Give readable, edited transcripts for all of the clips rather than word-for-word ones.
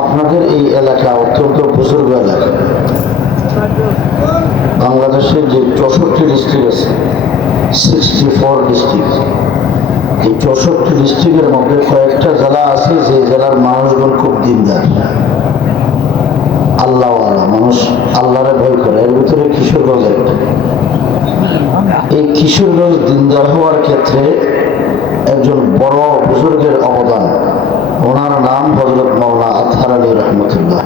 আপনাদের এই এলাকা অত্যন্ত বুজুর্গ এলাকা। বাংলাদেশের যে 64 ডিস্ট্রিক্ট আছে, 64 ডিস্ট্রিক্ট, এই 64 ডিস্ট্রিক্টের মধ্যে কয়েকটা জেলা আছে যে জেলার মানুষজন খুব দিনদার, আল্লাহওয়ালা মানুষ, আল্লাহরে ভয় করে। এর ভিতরে কিশোরগঞ্জ একটা। এই কিশোরগঞ্জ দিনদার হওয়ার ক্ষেত্রে একজন বড় বুজুর্গের অবদান, ওনার নাম হযরত মাওলানা আতহার আলী রহমতুল্লাহ।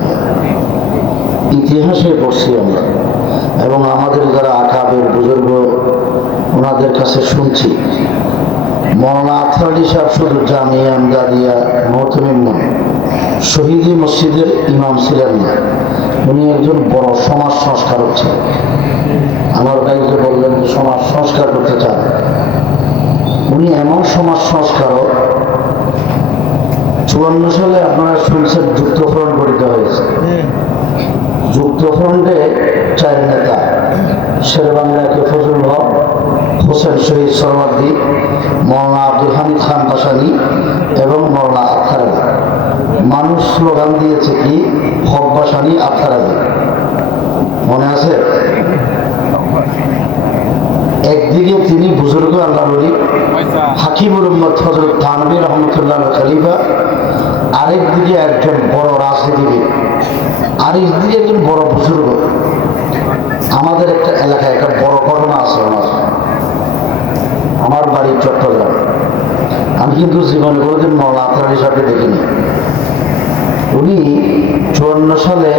ইতিহাসে পড়ছি আমরা এবং আমাদের যারা আকাবের বুজুর্গ ওনাদের কাছে শুনছি, মাওলানা আতহার আলী সাহেব শুধু জামিয়া আমদাদিয়া মুহতামিম নয়, শহীদি মসজিদের ইমাম ছিলেন না, উনি একজন বড় সমাজ সংস্কারক ছিলেন। আমার ভাইকে বললেন যে সমাজ সংস্কার করতে চান, উনি এমন সমাজ সংস্কারক। 54 সালে আপনারা শুনছেন যুক্তফ্রন্ট গঠিত হয়েছে। যুক্তফ্রন্টে 4 নেতা, শেরবাংলা কে ফজলুল হক, হোসেন শহীদ সরওয়ার্দী, মাওলানা আব্দুল হামিদ খান ভাসানী এবং মাওলানা আতহার আলী। মানুষ স্লোগান দিয়েছে কি, হক ভাসানী আতহার আলী, মনে আছে? একদিকে তিনি বুজুর্গ আল্লাহ ওলি হাকিমুল উম্মত হযরত থানভী রহমতুল্লাহ খলিফা, আরেকদিকে একজন বড় রাজনীতিবিদ, আরেকদিকে একজন বড় বুজুর্গ। আমাদের একটা এলাকায় একটা বড় ঘটনা আছে। আমার বাড়ি চট্টগ্রাম। আমি কিন্তু জীবনে কোনোদিন মাওলানা আতহার আলী সাহেবকে দেখিনি। উনি 54 সালে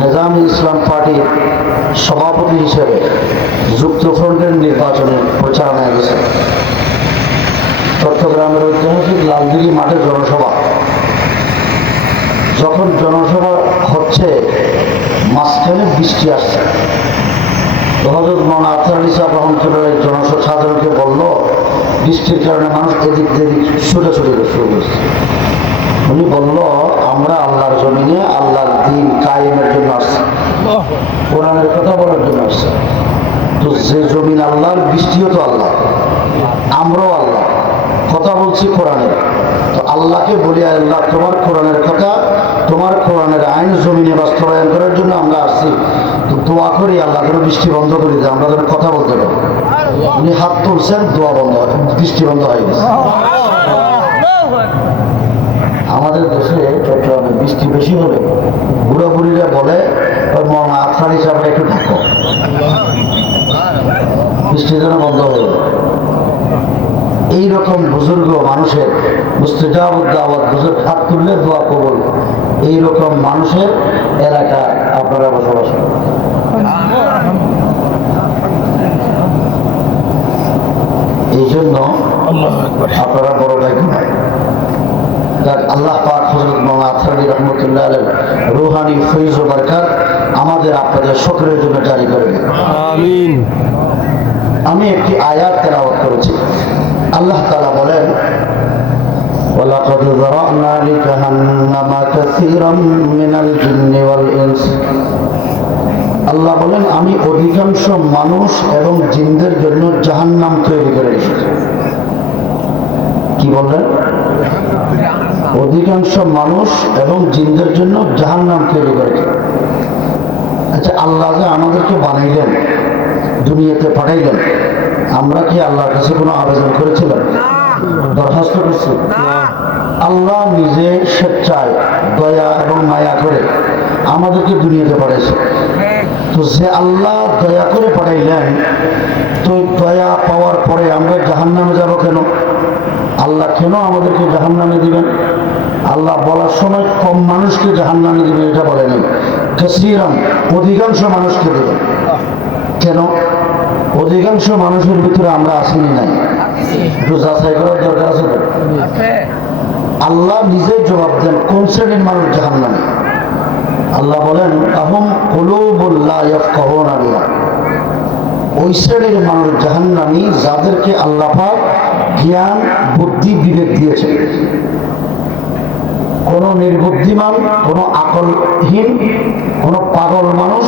নিজামী ইসলাম পার্টির সভাপতি হিসেবে যুক্তফ্রন্টের নির্বাচনে প্রচারণায় গেছে। চট্টগ্রামের ঐতিহাসিক লালদিঘি মাঠে জনসভা। যখন জনসভা হচ্ছে, মাঝখানে বৃষ্টি আসছে, হযরত মাওলানা আতহার আলী সাহেব রহমতুল্লাহ জনসাধারণকে বলল, বৃষ্টির কারণে মানুষ এদিক সেদিক ছুটাছুটি শুরু করছে। উনি বলল, আমরা আল্লাহর জমিনে আল্লাহর দ্বীন কায়েমের জন্য আসছি, কোরআনের কথা বলার জন্য আসছি। তো যে জমিন আল্লাহর, বৃষ্টিও তো আল্লাহ, আমরাও আল্লাহ, কথা বলছি কোরআনের। তো আল্লাহকে বলি, আল্লাহ তোমার কোরআনের কথা, তোমার কোরআনের আইন জমিনে বাস্তবায়ন করার জন্য আমরা আসছি। তো দোয়া করি আল্লাহ যেন বৃষ্টি বন্ধ করে দেয়, আমরা যেন কথা বলতে পারি। উনি হাত তুলছেন, দোয়া বন্ধ, বৃষ্টি বন্ধ হয়ে গেছে। আমাদের দেশে চট্টগ্রামে বৃষ্টি বেশি হলে বুড়া বুড়িরা বলে, মাওলানা আতহার আলী সাহেব একটু ঢাকো, বৃষ্টি যেন বন্ধ হয়ে যায়। এইরকম বুজুর্গ মানুষের মুস্তাজাবুদ দাওয়াত, বুজুর্গ হাত তুললে দোয়া কবুল, এইরকম মানুষের এলাকা আপনারা বসবাস করেন। এই জন্য আপনারা বড় ভাগ্য নয়। আল্লাহ পাক হযরত মাওলানা আতহার আলী রহমতুল্লাহ আলাইহির রূহানি ফৈজ ও বরকত আমাদের আপনাদের সকলের জন্য জারি করে দিন, আমিন। আমি একটি আয়াত তেলাওয়াত করেছি। আল্লাহ তাআলা বলেন, ওয়ালাকাদ যারা'না লিজাহান্নামা কাসীরাম মিনাল জিন্নি ওয়াল ইনস। আল্লাহ বলেন, আমি অধিকাংশ মানুষ এবং জিনদের জন্য জাহান্নাম তৈরি করে রেখেছি। কি বললেন? অধিকাংশ মানুষ এবং জিনদের জন্য জাহান্নাম তৈরি করেছে। আচ্ছা, আল্লাহ যে আমাদেরকে বানাইলেন, দুনিয়াতে পাঠাইলেন, আমরা কি আল্লাহর কাছে কোনো আবেদন করেছিলাম, দরখাস্ত করছি? আল্লাহ নিজে স্বেচ্ছায় দয়া এবং মায়া করে আমাদেরকে দুনিয়াতে পাঠাইছে। তো যে আল্লাহ দয়া করে পাঠাইলেন, তো দয়া পাওয়ার পরে আমরা জাহান্নামে যাব কেন? আল্লাহ কেন আমাদেরকে জাহান্নামে দিবেন? আল্লাহ বলার সময় কম মানুষকে জাহান্নামে দিবেন এটা বলেনি, কাসীরান অধিকাংশ মানুষকে দেবেন। কেন? অধিকাংশ মানুষের ভিতরে আমরা আসিনি নাই, একটু যাচাই করার দরকার আছে। আল্লাহ নিজে জবাব দেন কোন শ্রেণীর মানুষ জাহান্নামে। আল্লাহ বলেন, আহম কুলুবুল লা ইয়াফকাহুনা বিহা, ওই শ্রেণীর মানুষ জাহান্নামী যাদেরকে আল্লাহ পাক জ্ঞান বুদ্ধি বিবেক দিয়েছে। কোন নির্বুদ্ধিমান, কোন আকলহীন, কোন পাগল মানুষ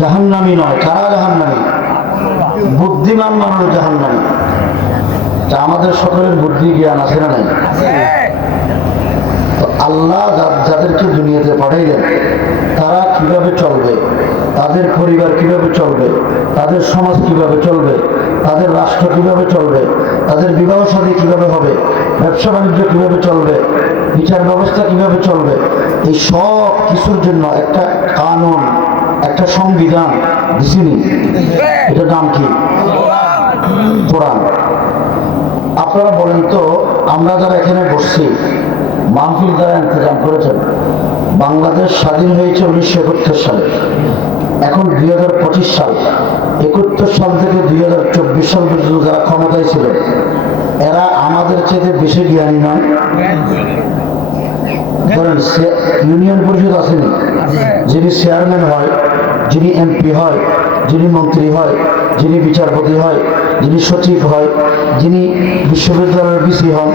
জাহান্নামী নয়। কারা জাহান্নামী? বুদ্ধিমান মানুষ জাহান্নামী। তা আমাদের সকলের বুদ্ধি জ্ঞান আছে না নাই? আল্লাহ যাদেরকে দুনিয়াতে পাঠাইলেন তারা কিভাবে চলবে, তাদের পরিবার কিভাবে চলবে, তাদের সমাজ কিভাবে চলবে, তাদের রাষ্ট্র কিভাবে চলবে, তাদের বিবাহ শাদী কিভাবে হবে, ব্যবসা বাণিজ্য কিভাবে চলবে, বিচার ব্যবস্থা কিভাবে চলবে, এই সব কিছুর জন্য একটা কানুন, একটা সংবিধান দিছিনি। এটার নাম কি? কোরআন। আপনারা বলেন তো, আমরা যারা এখানে বসছি, মাহফিল যারা ইন্তজাম করেছেন, বাংলাদেশ স্বাধীন হয়েছে 1971 সালে, এখন 2025 সাল। 71 সাল থেকে 2024 সাল পর্যন্ত যারা ক্ষমতায় ছিল, এরা আমাদের চেয়ে বেশি জ্ঞানী নয়? ধরেন ইউনিয়ন পরিষদ আসেনি, যিনি চেয়ারম্যান হয়, যিনি এমপি হয়, যিনি মন্ত্রী হয়, যিনি বিচারপতি হয়, যিনি সচিব হয়, যিনি বিশ্ববিদ্যালয়ের ভিসি হন,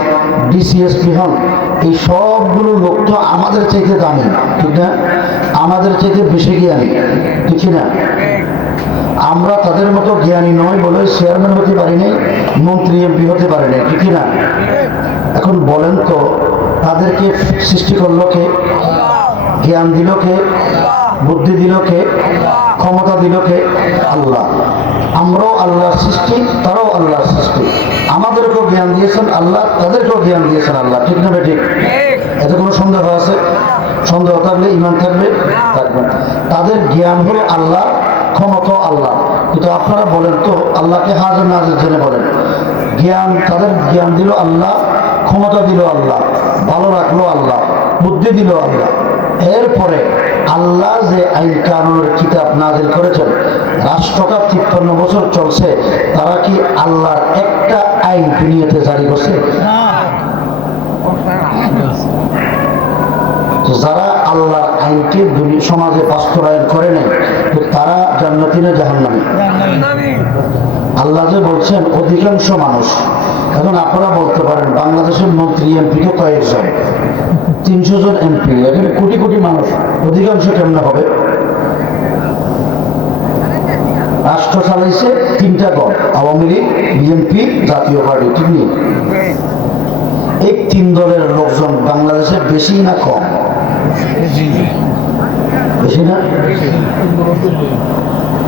ডিসিএসপি হন, এই সবগুলো লোক তো আমাদের চাইতে দামি, ঠিক না? আমাদের চাইতে বেশি জ্ঞানী, ঠিক না? আমরা তাদের মতো জ্ঞানী নয় বলে চেয়ারম্যান হতে পারি নাই, মন্ত্রী এমপি হতে পারি নাই, ঠিক না? এখন বলেন তো, তাদেরকে সৃষ্টি করলো কে? জ্ঞান দিল কে? বুদ্ধি দিল কে? ক্ষমতা দিল কে? আল্লাহ। আমরাও আল্লাহর সৃষ্টি, তারাও আল্লাহর সৃষ্টি। আমাদেরকেও জ্ঞান দিয়েছেন আল্লাহ, তাদেরকেও জ্ঞান দিয়েছেন আল্লাহ, ঠিক না ঠিক? এতে কোনো সন্দেহ আছে? সন্দেহ থাকলে ইমান থাকবে? থাকবে। তাদের জ্ঞান হলো আল্লাহ, ক্ষমতা আল্লাহ। কিন্তু আপনারা বলেন তো, আল্লাহকে হাজার নাজের জেনে বলেন, জ্ঞান, তাদের জ্ঞান দিল আল্লাহ, ক্ষমতা দিল আল্লাহ, ভালো রাখলো আল্লাহ, বুদ্ধি দিল আল্লাহ। এরপরে আল্লাহ যে আইন কানুনের কিতাব নাজিল করেছেন, রাষ্ট্রটা 53 বছর চলছে, তারা কি আল্লাহর একটা আইন দুনিয়াতে জারি করছে? যারা আল্লাহর আইনকে সমাজে বাস্তবায়ন করে নেয়, তো তারা জান্নাতি না জাহান্নামী? আল্লাহ যে বলছেন অধিকাংশ মানুষ। এখন আপনারা বলতে পারেন, বাংলাদেশের মন্ত্রী এমপি তো কয়েকজন, 300 জন এমপি, এখানে কোটি কোটি মানুষ, অধিকাংশ কেমন হবে? রাষ্ট্র চালাইছে 3টা দল, আওয়ামী লীগ, বিএনপি, জাতীয় পার্টি, ঠিক নেই? এই 3 দলের লোকজন বাংলাদেশে বেশি না কম? বেশি না?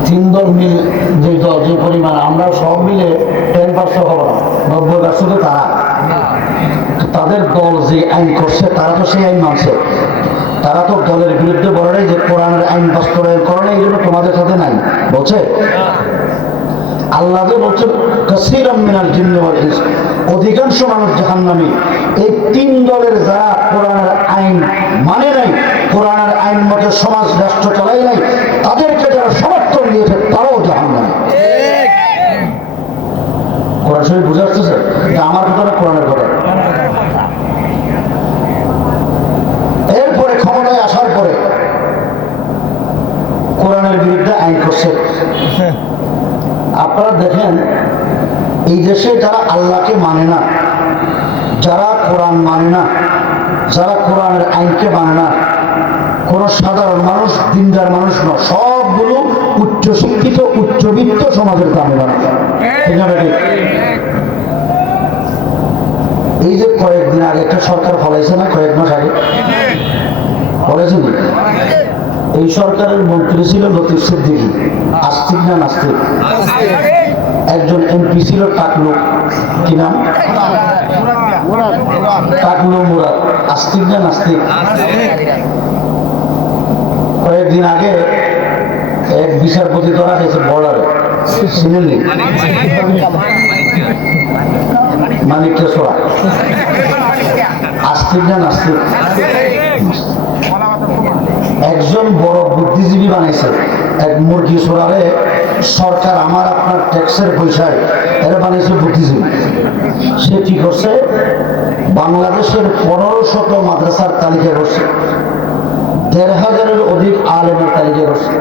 3 দল মিলে যে দল, যে পরিমাণ, আমরা সব মিলে 10% হবো না, 90% তারা। তাদের দল যে আইন করছে, তারা তো সেই আইন মানছে। তারা তো দলের বিরুদ্ধে বলে নাই যে কোরআনের আইন বাস্তবায়ন করে নাই, এই জন্য তোমাদের সাথে নাই বলছে। আল্লাহ যে বলছেন কাসীরাম মিনাল জিন্নি ওয়াল ইনস, অধিকাংশ মানুষ জাহান্নামী। এই 3 দলের যারা কোরআনের আইন মানে নাই, কোরআনের আইন মতো সমাজ রাষ্ট্র চালাই নাই, তাদেরকে যারা সমর্থন দিয়েছে, তারাও জাহান্নামী। কোরআন শরীফ বুঝে আসতেছে? আমার কথা না, কোরআনের কথা। এরপরে ক্ষমতায় আসার পরে কোরআনের বিরুদ্ধে আইন করছে। আপনারা দেখেন, এই দেশে যারা আল্লাহকে মানে না, যারা কোরআন মানে না, যারা কোরআনের আইনকে মানে না, কোন সাধারণ মানুষ, দিনদার মানুষ নয়, সবগুলো উচ্চশিক্ষিত, উচ্চবিত্ত সমাজের দামি মানুষ, ঠিক না? এই যে কয়েকদিন আগে একটা সরকার ফলাইছে না, কয়েক মাস আগে ফলাইছে, এই সরকারের মন্ত্রী ছিল লতিফ সিদ্দিকী, আস্তিক না নাস্তিক? একজন এমপি ছিল টাকলু, কি নাম? টাকলু মুরাদ, আস্তিক না নাস্তিক? কয়েকদিন আগে এক বিচারপতি ধরা হয়েছে বর্ডারে, শুনেননি? মানিককে ছোড়া, আস্তিক না নাস্তিক? একজন বড় বুদ্ধিজীবী বানাইছে এক মুরগি ছোড়ারে, সরকার আমার আপনার ট্যাক্সের পয়সায়, এরা বানিয়েছে বুদ্ধিজীবী। সে কি করছে, বাংলাদেশের 1500 মাদ্রাসার তালিকায় বসছে, 1500-এর অধিক আলেমের তালিকায় বসছে।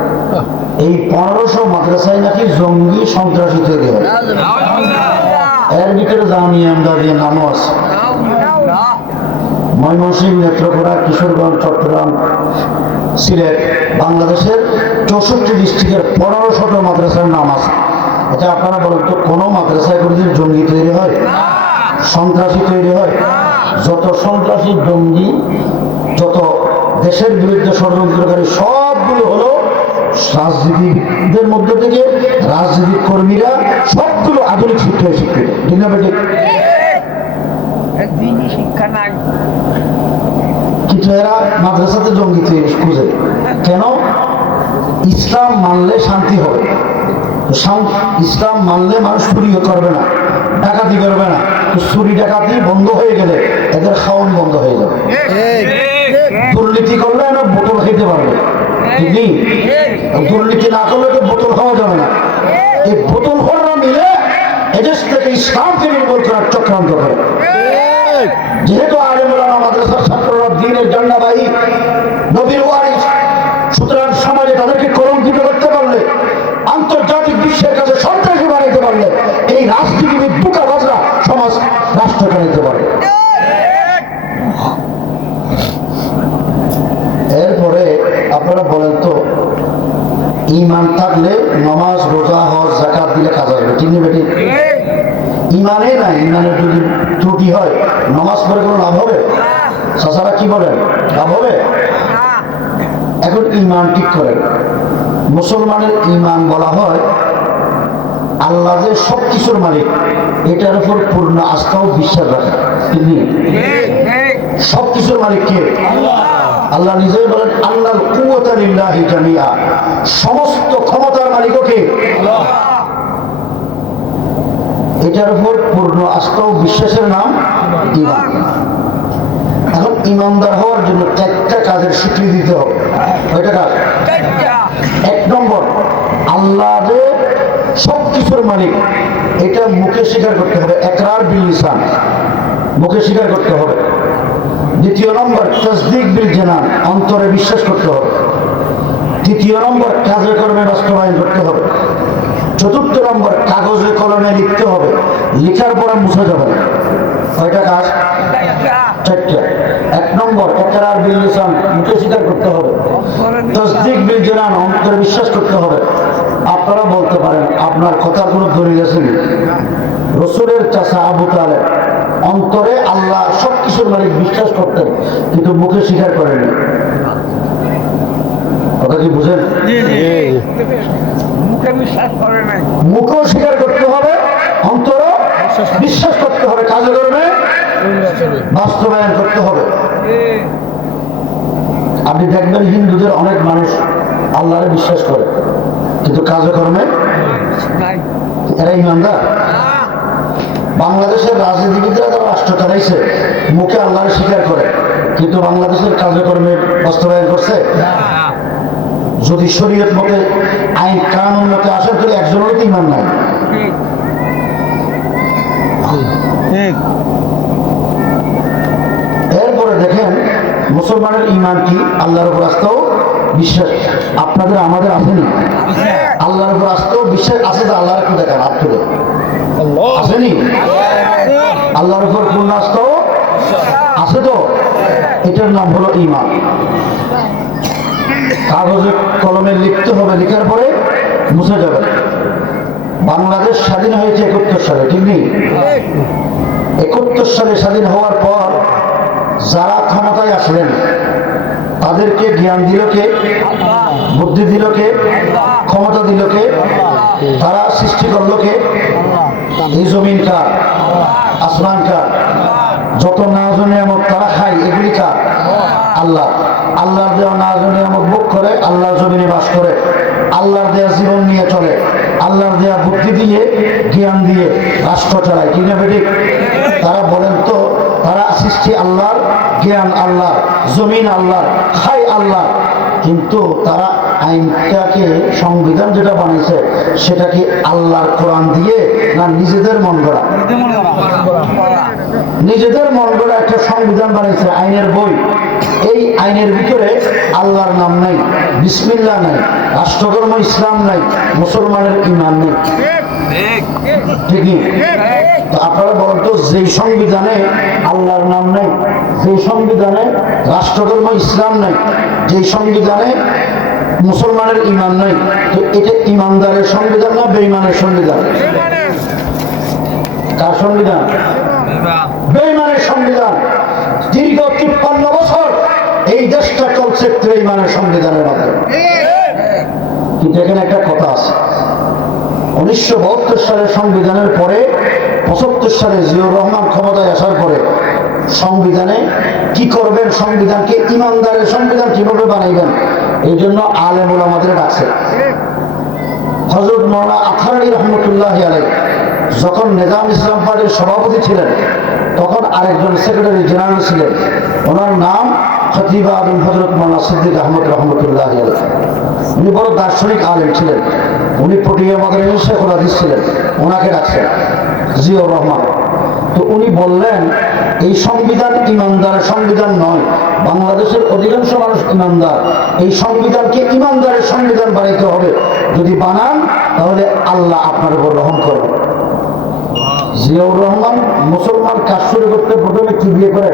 এই 1500 মাদ্রাসায় নাকি জঙ্গি সন্ত্রাসী তৈরি হয়, এর ভিতরে জামিয়া আমদাদিয়া নামও আছে। ময়মনসিংহ, নেত্রকোনা, কিশোরগঞ্জ, চট্টগ্রাম, সিলেট, বাংলাদেশের 64 ডিস্ট্রিক্টের 1500 মাদ্রাসার নাম আছে। এটা আপনারা বলেন তো, কোনো মাদ্রাসায় কোনোদিন জঙ্গি তৈরি হয়, সন্ত্রাসী তৈরি হয়? যত সন্ত্রাসী, জঙ্গি দেশের বিরুদ্ধে ষড়যন্ত্রকারী সবগুলো হলো রাজনীতিদের মধ্য থেকে রাজনীতি কর্মীরা সবগুলো আধুনিক শিক্ষায় শিক্ষিত। শিক্ষা নাই, কিন্তু এরা মাদ্রাসাতে জঙ্গি খুঁজে কেন? ইসলাম মানলে শান্তি হবে, ইসলাম মানলে মানুষ চুরিও করবে না, ডাকাতি করবে না। তো চুরি ডাকাতি বন্ধ হয়ে গেলে এদের খাওয়ান বন্ধ হয়ে যাবে। দুর্নীতি করলে এরা বোতল খেতে পারবে, ঠিক? দুর্নীতি না করলে তো বোতল খাওয়া যাবে না। এই বোতল খোররা মিলে এদেশ থেকে ইসলামকে নির্মূল করার চক্রান্ত করে। যেহেতু আলেম ওলামা মাদ্রাসার ছাত্ররা দ্বীনের ঝান্ডাবাহী, নবীর ওয়ারিস, সুতরাং সমাজে তাদেরকে কলঙ্কিত করতে পারলে, আন্তর্জাতিক বিশ্বের কাছে সন্ত্রাসী বানাইতে পারলে, এই রাজনীতিবিদ দুঃখাবাজরা সমাজ রাষ্ট্র বানাইতে পারে। এরপরে আপনারা বলেন তো, ঈমান থাকলে নামাজ, রোজা, হজ, যাকাত দিলে কাজ আসবে, ঠিক না বেটি? ইমানে নাই, ইমানের যদি ত্রুটি হয় নামাজ পড়ে কোনো লাভ হবে? চাচারা কি বলেন, লাভ হবে? এখন ইমান ঠিক করেন। মুসলমানের ইমান বলা হয় আল্লাহ যে সব কিছুর মালিক, এটার উপর পূর্ণ আস্থা ও বিশ্বাস রাখা। তিনি সব কিছুর মালিক কে? আল্লাহ নিজেই বলেন আল্লাহর কুওয়াতা লিল্লাহি জামিআ, সমস্ত ক্ষমতার মালিকও কে? এটার উপর পূর্ণ আস্থা ও বিশ্বাসের নাম ঈমান। এখন ঈমানদার হওয়ার জন্য চারটা কাজের স্বীকৃতি দিতে হবে। কয়টা কাজ? এক নম্বর, আল্লাহ যে সব কিছুর মালিক, এটা মুখে স্বীকার করতে হবে, ইকরার বিল লিসান, মুখে স্বীকার করতে হবে। দ্বিতীয় নম্বর, তাসদীক বিল জানান, অন্তরে বিশ্বাস করতে হবে। তৃতীয় নম্বর, কাজে কর্মে বাস্তবায়ন করতে হবে। চতুর্থ নম্বর, কাগজে কলমে লিখতে হবে, লিখার পরে মুছে যাবে না। কয়টা কাজ? চারটা। এক নম্বর, ইকরার বিল লিসান, মুখে স্বীকার করতে হবে। তাসদীক বিল জানান, অন্তরে বিশ্বাস করতে হবে। আপনারা বলতে পারেন আপনার কথার কোনো দলিল আছে? রাসূলের চাচা আবু তালেব অন্তরে আল্লাহ সব কিছুর মালিক বিশ্বাস করতেন, কিন্তু মুখে স্বীকার করেনি। কথা কি বুঝেন? মুখেও স্বীকার করতে হবে, অন্তরও বিশ্বাস করতে হবে, কাজে কর্মে বাস্তবায়ন করতে হবে। আপনি দেখবেন হিন্দুদের অনেক মানুষ আল্লাহরে বিশ্বাস করে, কিন্তু কাজে কর্মে এরা ইমানদার। বাংলাদেশের রাজনীতিবিদরা যারা রাষ্ট্র চালাইছে মুখে আল্লাহরে স্বীকার করে, কিন্তু বাংলাদেশের কার্যক্রমে বাস্তবায়ন করছে? যদি শরীয়ত মতে, আইন কানুন মতে আসে, তাহলে একজনেরও তো ইমান নাই। এরপরে দেখেন মুসলমানের ইমান কি? আল্লাহর উপর আস্থা ও বিশ্বাস। আপনাদের আমাদের আসেনি? আল্লাহর উপর আস্থা ও বিশ্বাস আছে তো আল্লাহর একটু দেখান, হাত তুলে আসেনি? আল্লাহর উপর পূর্ণ আস্থা ও আছে তো, এটার নাম হলো ইমান। কাগজে কলমে লিখতে হবে, লিখার পরে মুছে যাবে। বাংলাদেশ স্বাধীন হয়েছে ৭১ সালে, ঠিক নেই? ৭১ সালে স্বাধীন হওয়ার পর যারা ক্ষমতায় আসলেন তাদেরকে জ্ঞান দিল কে? বুদ্ধি দিল কে? ক্ষমতা দিল কে? তারা সৃষ্টি করলো কে? এই জমিন কার? আসমান কার? যত নাজ নিয়ামত তারা খায়, এগুলি কার? আল্লাহ। আল্লাহর দেওয়া নাজ নিয়ামত ভোগ করে, আল্লাহর জমিনে বাস করে, আল্লাহর দেওয়া জীবন নিয়ে চলে, আল্লাহর দেওয়া বুদ্ধি দিয়ে, জ্ঞান দিয়ে রাষ্ট্র চালায়, ঠিক না বেঠিক? তারা বলেন তো, তারা সৃষ্টি আল্লাহর, জ্ঞান আল্লাহর, জমিন আল্লাহর, খায় আল্লাহ, কিন্তু তারা আইনটাকে, সংবিধান যেটা বানিয়েছে সেটা কি আল্লাহর কোরআন দিয়ে না নিজেদের মন গড়া? নিজেদের মন গড়া একটা সংবিধান বানিয়েছে, আইনের বই। এই আইনের ভিতরে আল্লাহর নাম নাই, বিসমিল্লাহ নাই, রাষ্ট্রধর্ম ইসলাম নাই, মুসলমানের ঈমান নেই, ঠিকই? তো আপনারা বলেন তো, যেই সংবিধানে আল্লাহর নাম নেই, যেই সংবিধানে রাষ্ট্রধর্ম ইসলাম নাই, যেই সংবিধানে মুসলমানের ঈমান নাই, তো এটা ঈমানদারের সংবিধান না বেঈমানের সংবিধান? কার সংবিধান? বেঈমানের সংবিধান। দীর্ঘ ৫৩ বছর এই দেশটা চলছে সেক্টরে ইমানের সংবিধানের মাধ্যমে। কিন্তু এখানে একটা কথা আছে, 1972 সালের সংবিধানের পরে 75 সালে জিয়াউর রহমান ক্ষমতায় আসার পরে সংবিধানে কি করবেন, সংবিধানকে ইমানদারের সংবিধান কিভাবে বানাইবেন, এই জন্য আলেম ওলামাদের ডাকছে। হযরত মাওলানা আতহার আলী রহমতুল্লাহ আলাইহি যখন নিজাম ইসলাম পার্টির সভাপতি ছিলেন, তখন আরেকজন সেক্রেটারি জেনারেল ছিলেন, ওনার নাম খতিব আজম হযরত মাওলানা সিদ্দিক আহমদ রহমতুল্লাহ আলাইহি। উনি বড় দার্শনিক আলেম ছিলেন, উনি পটিয়া মাদ্রাসার শেখুল হাদিস ছিলেন, ওনাকে ডাকছেন জিয়াউর রহমান। তো উনি বললেন, এই সংবিধান ইমানদারের সংবিধান নয়, বাংলাদেশের অধিকাংশ মানুষ ইমানদার, এই সংবিধানকে ইমানদারের সংবিধান বানাইতে হবে, যদি বানান তাহলে আল্লাহ আপনার উপর রহম করবেন। জিয়াউর রহমান মুসলমান কাজ শুরু করতে প্রথমে কি দিয়ে করে?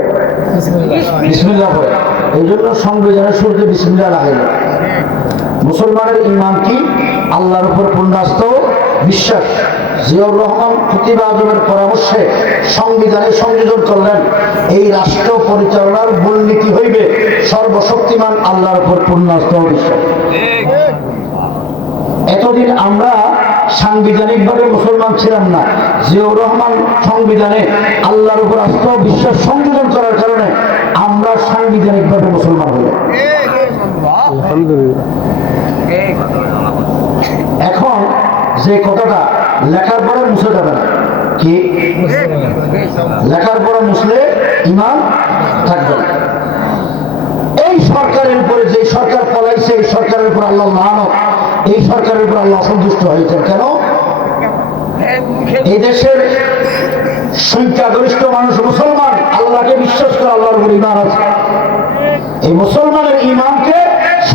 বিসমিল্লাহ করে। এই জন্য সংবিধানের শুরুতে বিসমিল্লাহ লাগাইল। মুসলমানের ঈমান কি? আল্লাহর উপর পূর্ণাস্ত বিশ্বাস। জিয়াউর রহমান খতিব আজমের পরামর্শে সংবিধানে সংযোজন করলেন, এই রাষ্ট্র পরিচালনার মূলনীতি হইবে সর্বশক্তিমান আল্লাহর উপর পূর্ণাস্ত বিশ্বাস। এতদিন আমরা সাংবিধানিকভাবে মুসলমান ছিলাম না, জিয়াউর রহমান সংবিধানে আল্লাহর উপর আস্থা বিশ্বাস সংযোজন করার কারণে আমরা সাংবিধানিকভাবে মুসলমান হলাম। এখন যে কথাটা লেখার পরে মুছে যাবে না, কি লেখার পরে মুছলে ঈমান থাকবে না। এই সরকারের উপরে যে সরকার পলাইছে, এই সরকারের উপর আল্লাহ লানত, এই সরকারের উপর আল্লাহ অসন্তুষ্ট হয়েছেন। কেন? এই দেশের সংখ্যাগরিষ্ঠ মানুষ মুসলমান, আল্লাহকে বিশ্বাস করে, আল্লাহর উপর ঈমান আছে। এই মুসলমানের ঈমানকে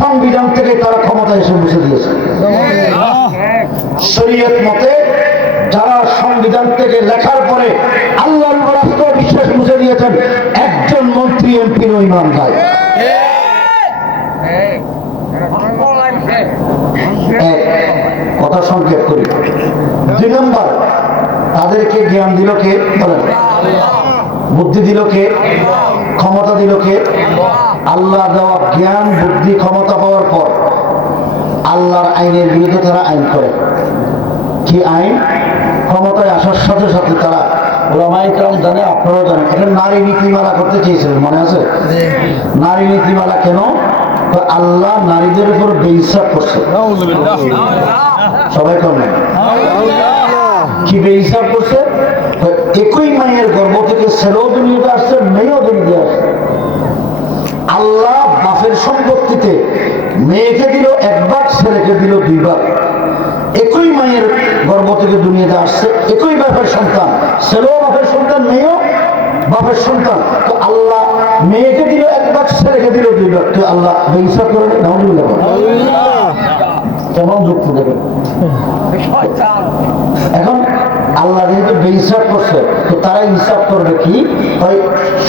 সংবিধান থেকে তারা ক্ষমতায় এসে মুছে দিয়েছে। শরীয়ত মতে যারা সংবিধান থেকে লেখার পরে আল্লাহর উপর আস্থা বিশ্বাস মুছে দিয়েছেন, একজন মন্ত্রী এমপিরও ঈমান নাই। কথা সংক্ষেপ করি। 2 নম্বর, তাদেরকে জ্ঞান দিল কে? বলেন। বুদ্ধি দিল কে? ক্ষমতা দিল কে? আল্লাহ দেওয়া জ্ঞান, বুদ্ধি, ক্ষমতা পাওয়ার পর আল্লাহর আইনের বিরুদ্ধে তারা আইন করে। কি আইন? ক্ষমতায় আসার সাথে সাথে তারা, ওলামায়ে কেরাম জানে, আপনারাও জানেন, এটা নারী নীতিমালা করতে চেয়েছিলেন, মনে আছে? নারী নীতিমালা কেন? আল্লাহ নারীদের উপর বেইনসাফ করছে। সবাই করলেন কি বেইনসাফ করছে? একই মায়ের গর্ভ থেকে ছেলেও দুনিয়াতে আসছে, মেয়েও দুনিয়াতে আসছে। আল্লাহ বাপের সম্পত্তিতে মেয়েকে দিল 1 ভাগ, ছেলেকে দিল 2 ভাগ। একই মায়ের গর্ভ থেকে দুনিয়াতে আসছে, একই বাপের সন্তান, ছেলেও বাপের সন্তান, মেয়েও বাপের সন্তান। তো আল্লাহ মেয়েকে দিল 1 ভাগ, ছেলেকে দিল 2 ভাগ। তো আল্লাহ বেইনসাফ করে না? কেমন যুক্ত দেবেন? এখন আল্লাহ যেহেতু বেইনসাফ করছে, তো তারা ইনসাফ করবে কি? হয়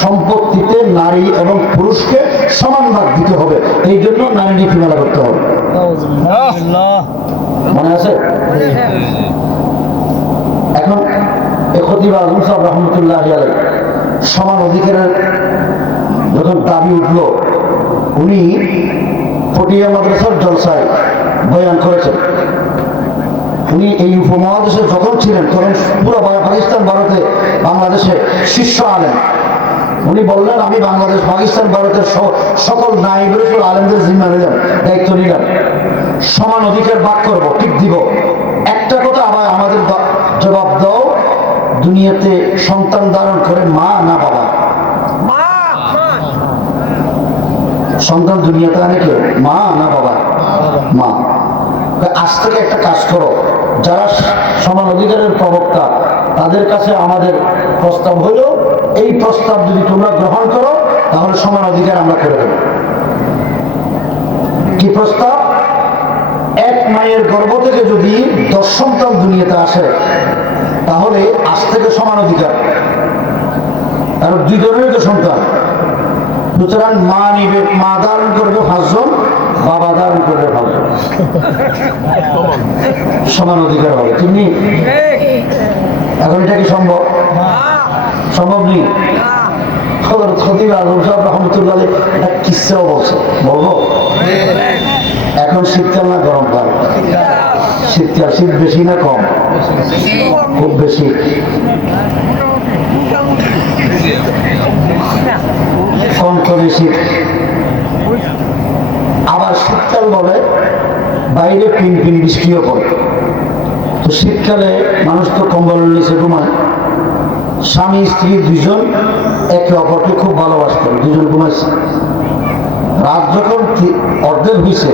সম্পত্তিতে নারী এবং পুরুষকে সমান ভাগ দিতে হবে, এই জন্য নারী নীতিমালা করতে হবে। মনে আছে? এখন খতিব আজম সাহেব রহমতুল্লাহ আলাইহি সমান অধিকারের যখন দাবি উঠল, উনি পটিয়া মাদ্রাসার জলসায় বয়ান করেছেন। উনি এই উপমহাদেশে যখন ছিলেন, তখন পুরো পাকিস্তান, ভারতে, বাংলাদেশে শীর্ষ আলেম। উনি বললেন, আমি বাংলাদেশ, পাকিস্তান, ভারতের সকল নায়েবের উপর আলেমদের জিম্মা নিলাম, দায়িত্ব নিলাম, সমান অধিকার ভাগ করবো, ঠিক দিব। একটা কথা আবার আমাদের জবাব দাও, দুনিয়াতে সন্তান ধারণ করে মা না বাবা? সন্তান দুনিয়াতে আনে কেউ? মা না বাবা? মা। আজ থেকে একটা কাজ করো, যারা সমান অধিকারের প্রবক্তা, তাদের কাছে আমাদের প্রস্তাব হলো, এই প্রস্তাব যদি তোমরা গ্রহণ করো তাহলে সমান অধিকার আমরা করে দেব। কি প্রস্তাব? 1 মায়ের গর্ভ থেকে যদি 10 সন্তান দুনিয়াতে আসে, তাহলে আজ থেকে সমান অধিকার। আর 2 ধরনের তো সন্তান, সুতরাং মা নিবে, মা ধারণ করবে 5 জন, বাবা ধারণ করবে 5 জন, সমান অধিকার হবে। তুমি এখন এটা কি সম্ভব? সম্ভব নেই। হযরত খতিব আজম সাহেব রহমতুল্লাহ আলাইহি একটা কিসসাও বলছে, বলবো? এখন শীতকাল না গরমকাল? শীতকাল। শীত বেশি না কম? খুব বেশি। কনকনে শীত। আবার শীতকাল বলে বাইরে পিন পিন বৃষ্টিও পড়ে। তো শীতকালে মানুষ তো কম্বলের নিচে ঘুমায়। স্বামী স্ত্রী দুজন একে অপরকে খুব ভালোবাসতেন, দুজন ঘুমাইছে। রাত যখন অর্ধেক হয়েছে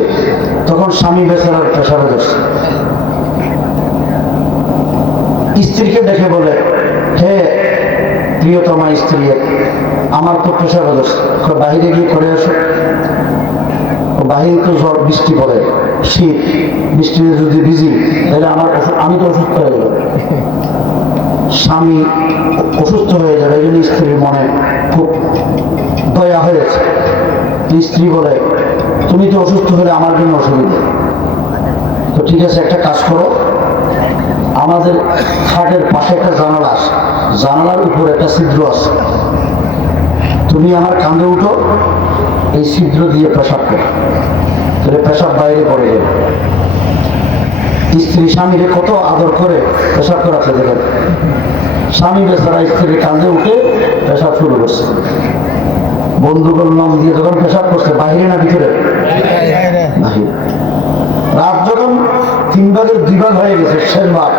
তখন স্বামী বেচারার পেশাবে ধরছে। স্ত্রীকে দেখে বলে, হে প্রিয়তমা স্ত্রী, আমার তো পেশাবে ধরছে, বাহিরে গিয়ে করে আসো। বাহিরে তো ঝড় বৃষ্টি পড়ে, শীত, বৃষ্টিতে যদি ভিজি তাহলে আমি তো অসুস্থ হয়ে যাবো, স্বামী অসুস্থ হয়ে যাবে। এই জন্য স্ত্রীর মনে খুব দয়া হয়েছে। স্ত্রী বলে, তুমি তো অসুস্থ হলে আমার জন্য অসুবিধা, তো ঠিক আছে একটা কাজ করো, আমাদের খাটের পাশে একটা জানালা আছে, জানালার উপরে একটা ছিদ্র আছে, তুমি আমার কাঁধে উঠো, এই ছিদ্র দিয়ে পেশাব করো, তাহলে পেশাব বাইরে পড়ে যাবে। স্ত্রী স্বামীকে কত আদর করে পেশাব করাচ্ছে দেখেন। স্বামী বেচারা স্ত্রীর কাঁধে উঠে পেশাব শুরু করছে। বন্ধুগণ নাম দিয়ে যখন পেশাব করছে, বাহিরে না ভিতরে? বাহিরে। রাত যখন 3 ভাগের 2 ভাগ হয়ে গেছে, শেষ ভাগ,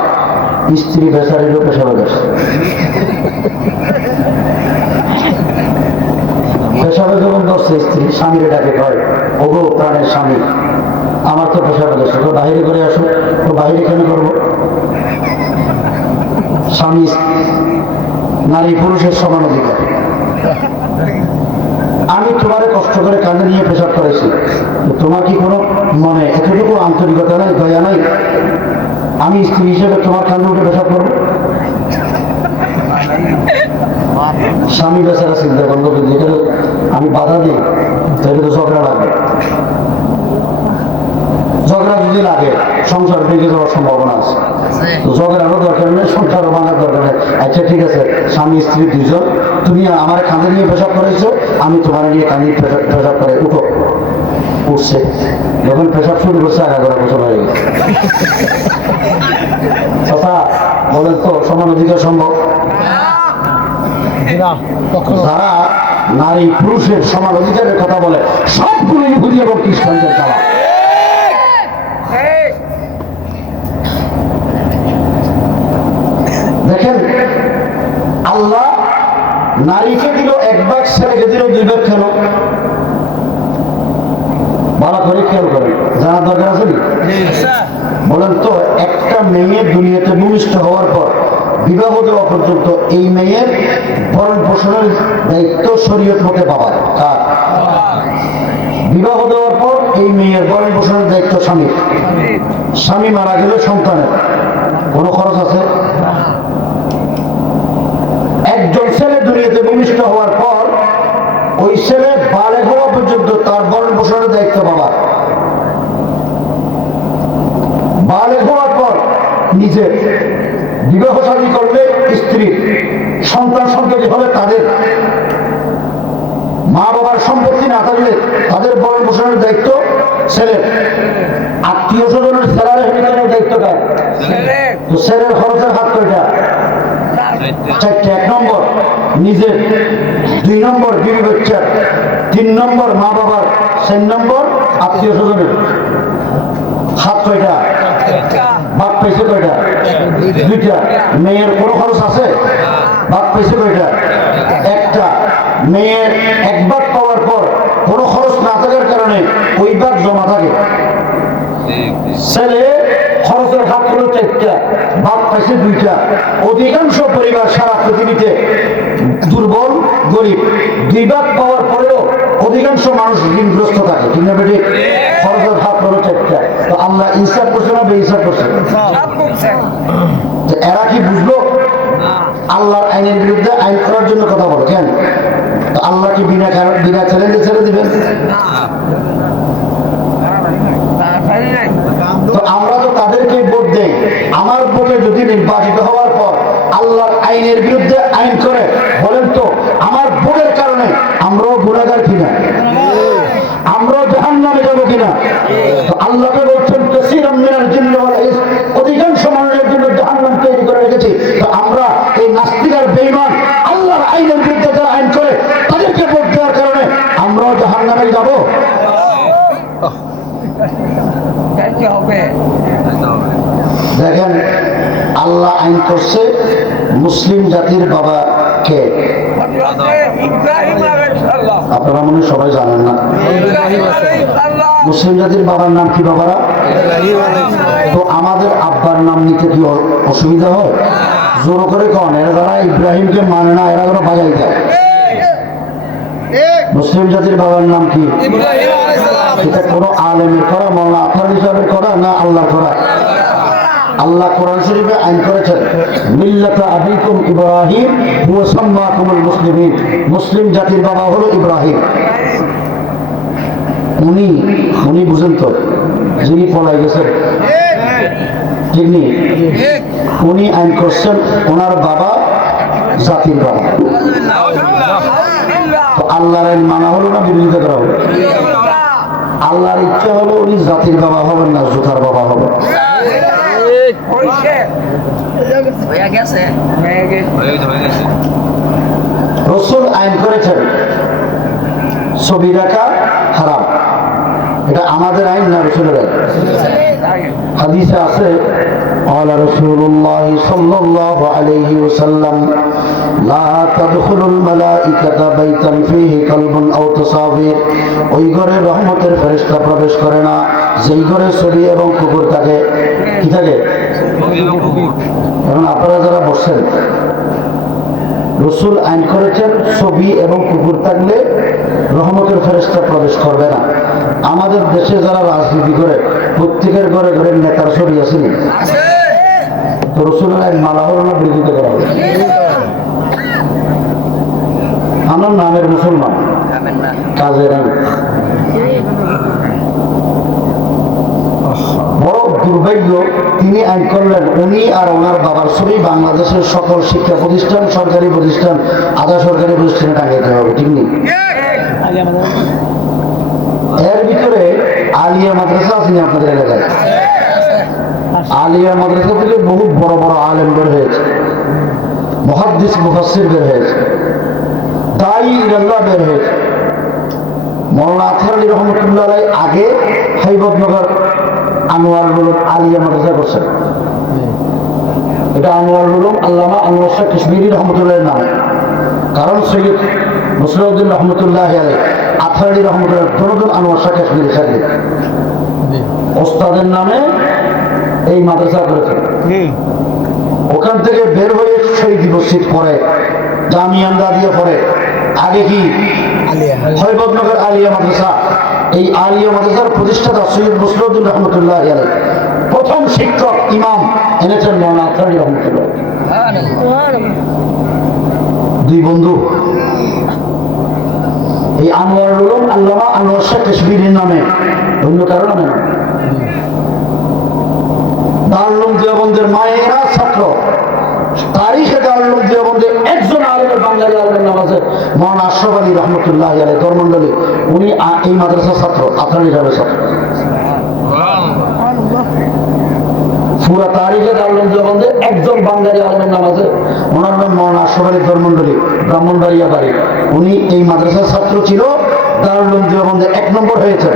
স্ত্রী বেচারিরও পেশাবে গেছে। পেশাবে যখন ধরছে, স্ত্রী স্বামীকে ডাকে, কয়, ওগো প্রাণের স্বামী, আমার তো পেশাবে গেছে, তো বাহিরে করে আসো। তো বাহিরে কেন করবো? স্বামী নারী পুরুষের সমান অধিকার। আমি তোমারে কষ্ট করে কাঁধে নিয়ে পেশাব করেছি, তোমার কি কোনো মনে এতটুকু আন্তরিকতা নাই, দয়া নাই? আমি স্ত্রী হিসেবে তোমার কাঁধে উঠে পেশাব করবো? স্বামী বেচারা চিন্তা করলো, যেখানে আমি বাধা দিই তাহলে তো ঝগড়া লাগবে, ঝগড়া যদি লাগে সংসার ভেঙে যাওয়ার সম্ভাবনা আছে, ঝগড়ারও দরকার নেই, সংসারও ভাঙার দরকার নেই। আচ্ছা ঠিক আছে, স্বামী স্ত্রী দুজন, তুমি আমার কাঁধে নিয়ে পেশাব করেছো, আমি তোমার নিয়ে কাঁধে পেশাব করে উঠো। উঠছে, যখন পেশাব শুরু করছে আগাগোড়া গোসল হয়ে গেছে। চাচা বলেন তো সমান অধিকার সম্ভব? যারা নারী পুরুষের সমান অধিকারের কথা বলে সবগুলো ইহুদি এবং খ্রিস্টানদের দ্বারা। দেখেন, আল্লাহ নারীকে দিল 1 ভাগ, ছেলেকে দিল 2 ভাগ। কেন? ভালো করে খেয়াল করেন, জানার দরকার আছে না? বলেন তো, একটা মেয়ে দুনিয়াতে ভূমিষ্ঠ হওয়ার পর বিবাহ দেওয়া পর্যন্ত এই মেয়ের ভরণ পোষণের দায়িত্ব শরীয়ত মতে বাবার। কার? বিবাহ দেওয়ার পর এই মেয়ের ভরণ পোষণের দায়িত্ব স্বামীর। স্বামী মারা গেলে সন্তানের কোনো খরচ আছে? একজন ছেলে দুনিয়াতে ভূমিষ্ঠ হওয়ার পর ওই ছেলে বালেগ হওয়া পর্যন্ত তার ভরণ পোষণের দায়িত্ব বাবার। বালেগ হওয়ার পর নিজের, বিবাহ শাদী করলে স্ত্রী, সন্তান সন্ততি হলে তাদের, মা বাবার সম্পত্তি না থাকলে তাদের ভরণ পোষণের দায়িত্ব ছেলের। আত্মীয় স্বজনের স্যালারি হিসাবের দায়িত্ব কার? তো ছেলের খরচের হাত কয়টা? 4টে। 1 নম্বর নিজের, 2 নম্বর বিবি বাচ্চার, 3 নম্বর মা বাবার, 4 নম্বর আত্মীয় স্বজনের। হাত কয়টা? ভাগ পাইছে কয়টা? 2টা। মেয়ের কোনো খরচ আছে? ভাগ পাইছে কয়টা? 1টা। মেয়ের 1 ভাগ পাওয়ার পর কোনো খরচ না থাকার কারণে ওই ভাগ জমা থাকে। ছেলে খরচের হাত হলো 4টা, ভাগ পাইছে 2টা। অধিকাংশ পরিবার সারা পৃথিবীতে দুর্বল, গরিব। 2 ভাগ পাওয়ার পরেও অধিকাংশ মানুষ ঋণগ্রস্ত থাকে, ঠিক না বেটি? খরচের হাত হলো 4টা। তো আল্লাহ ইনসাফ করছে না বেইনসাফ করছে? এরা কি বুঝলো? আল্লাহর আইনের বিরুদ্ধে আইন করার জন্য কথা বলে। কেন? তো আল্লাহ কি বিনা চ্যালেঞ্জে ছেড়ে দিবেন? তো আমরা তো তাদেরকে ভোট দেই। আমার ভোটে যদি নির্বাচিত হওয়ার পর আল্লাহর আইনের বিরুদ্ধে আইন করে, বলেন তো আমার ভোটের কারণে আমরাও গুনাহগার কিনা, আমরাও জাহান্নামে যাব কিনা? তো আল্লাহকে বলছেন কাসীরাম মিনাল জিন্নি ওয়াল ইনস, অধিকাংশ মানুষের জন্য জাহান্নাম তৈরি করে রেখেছি। তো আমরা এই নাস্তিক আর বেঈমান আল্লাহর আইনের বিরুদ্ধে যারা আইন করে তাদেরকে ভোট দেওয়ার কারণে আমরাও জাহান্নামে যাব। যাইতে হবে। দেখেন, আল্লাহ আইন করছে মুসলিম জাতির বাবা কে? হযরতে ইব্রাহিম আলাইহিস সালাম। আপনারা মনে হয় সবাই জানেন না। ইব্রাহিম আলাইহিস সালাম। মুসলিম জাতির বাবার নাম কি বাবারা? তো আমাদের আব্বার নাম নিতে কি অসুবিধা হয়? জোর করে কন, এরা যারা ইব্রাহিমকে মানে না এরা যারা বাজাই দেয়। মুসলিম জাতির বাবার নাম কি? এটা কোনো আলেমের করা, মৌলানা আফসার হিসাবে করা না আল্লাহ করা? আল্লাহ কোরআন শরীফে আইন করেছেন মিল্লাতা আবিকুম ইব্রাহিম হুয়া সাম্মাকুমুল মুসলিমিন। মুসলিম জাতির বাবা হলো ইব্রাহিম। উনি বুঝেন তো, যিনি পলাই গেছেন, ঠিক নেই? উনি আইন করছেন ওনার বাবা জাতির বাবা। তো আল্লাহর আইন মানা হলো না বিরোধিতা করা হলো? আল্লাহর ইচ্ছা হলো উনি জাতির বাবা হবেন না জুতার বাবা হবেন। রাসূল আইন করেছেন ছবি রাখা হারাম। এটা আমাদের আইন না রাসূলের আইন? হাদিসে আছে قال رسول الله صلى الله عليه وسلم لا تدخل الملائكة بيتا فيه كلب أو تصاوير। ওই ঘরে রহমতের ফেরেশতা প্রবেশ করে না যেই ঘরে ছবি এবং কুকুর থাকে। কি থাকে? এখন আপনারা যারা বসছেন, রাসূল আইন করেছেন ছবি এবং কুকুর থাকলে রহমতের ফেরেশতা প্রবেশ করবে না। আমাদের দেশে যারা রাজনীতি করে প্রত্যেকের ঘরে ঘরে নেতার ছবি আছে না? তো রাসূলের আইন মানা হলো না বিরোধিতা করা হলো? আমরা নামের মুসলমান, কাজের আইন। বড় দুর্ভাগ্য, তিনি আইন করলেন উনি আর ওনার বাবার ছবি বাংলাদেশের সকল শিক্ষা প্রতিষ্ঠান, সরকারি প্রতিষ্ঠান, আধা সরকারি প্রতিষ্ঠানে টাঙাইতে হবে, ঠিক নেই? এর ভিতরে আলিয়া মাদ্রাসা আছে না আপনাদের এলাকায়? আলিয়া মাদ্রাসা থেকে বহু বড় বড় আলেম বের হয়েছে, মুহাদ্দিস মুফাসসির বের হয়েছে, দাঈ ইলাল্লাহ বের হয়েছে। মৌলানা আজহার আলী রহমতুল্লাহ আলাইহি আগে হাইবতনগর আনোয়ার উলুম আলিয়া মাদ্রাসা করছেন। এটা আনোয়ার উলুম আল্লামা আনোয়ার শাহ কাশ্মীরি রহমতুল্লাহের নাম। কারণ সৈয়দ মুসলিউদ্দিন রহমতুল্লাহ আলাইহি আজহার আলী রহমতুল্লাহ দুজন আনোয়ার শাহ কাশ্মীরি সাথে ওস্তাদের নামে এই মাদ্রাসা করেছেন। ওখান থেকে বের হয়ে শহীদ মসজিদ পড়ে, জামিয়া আমদাদিয়া পড়ে। আগে কি হযরতনগর আলিয়া মাদ্রাসা। এই আলিয়া মাদ্রাসার প্রতিষ্ঠাতা সৈয়দ মুসলিউদ্দিন রহমতুল্লাহ আলাইহি প্রথম শিক্ষক ইমাম এনেছেন মৌলানা আজহার আলী রহমতুল্লাহ। দুই বন্ধু এই আনোয়ারুল উলুম আল্লামা আনোয়ার শাহ কাশ্মীরির নামে, অন্য কারো নামে না। দারুল উলুম দেওবন্দের মায়েরা ছাত্র। তারিখে দারুল উলুম দেওবন্দের একজন আলেমের বাঙালি আলেমের নাম আছে মৌলানা আশরাফ আলী রহমতুল্লাহ আলাইহি ধর্মমন্ডলী। উনি এই মাদ্রাসার ছাত্র, আপনার হিসাবে ছাত্র। পুরা তারিখে দারুল উলুম দেওবন্দের একজন বাঙালি আলেমের নাম আছে, ওনার নাম মৌলানা আশরাফ আলী ধর্মমন্ডলী, ব্রাহ্মণবাড়িয়া বাড়ি। উনি এই মাদ্রাসার ছাত্র ছিল, দারুল উলুম দেওবন্দের 1 নম্বর হয়েছে।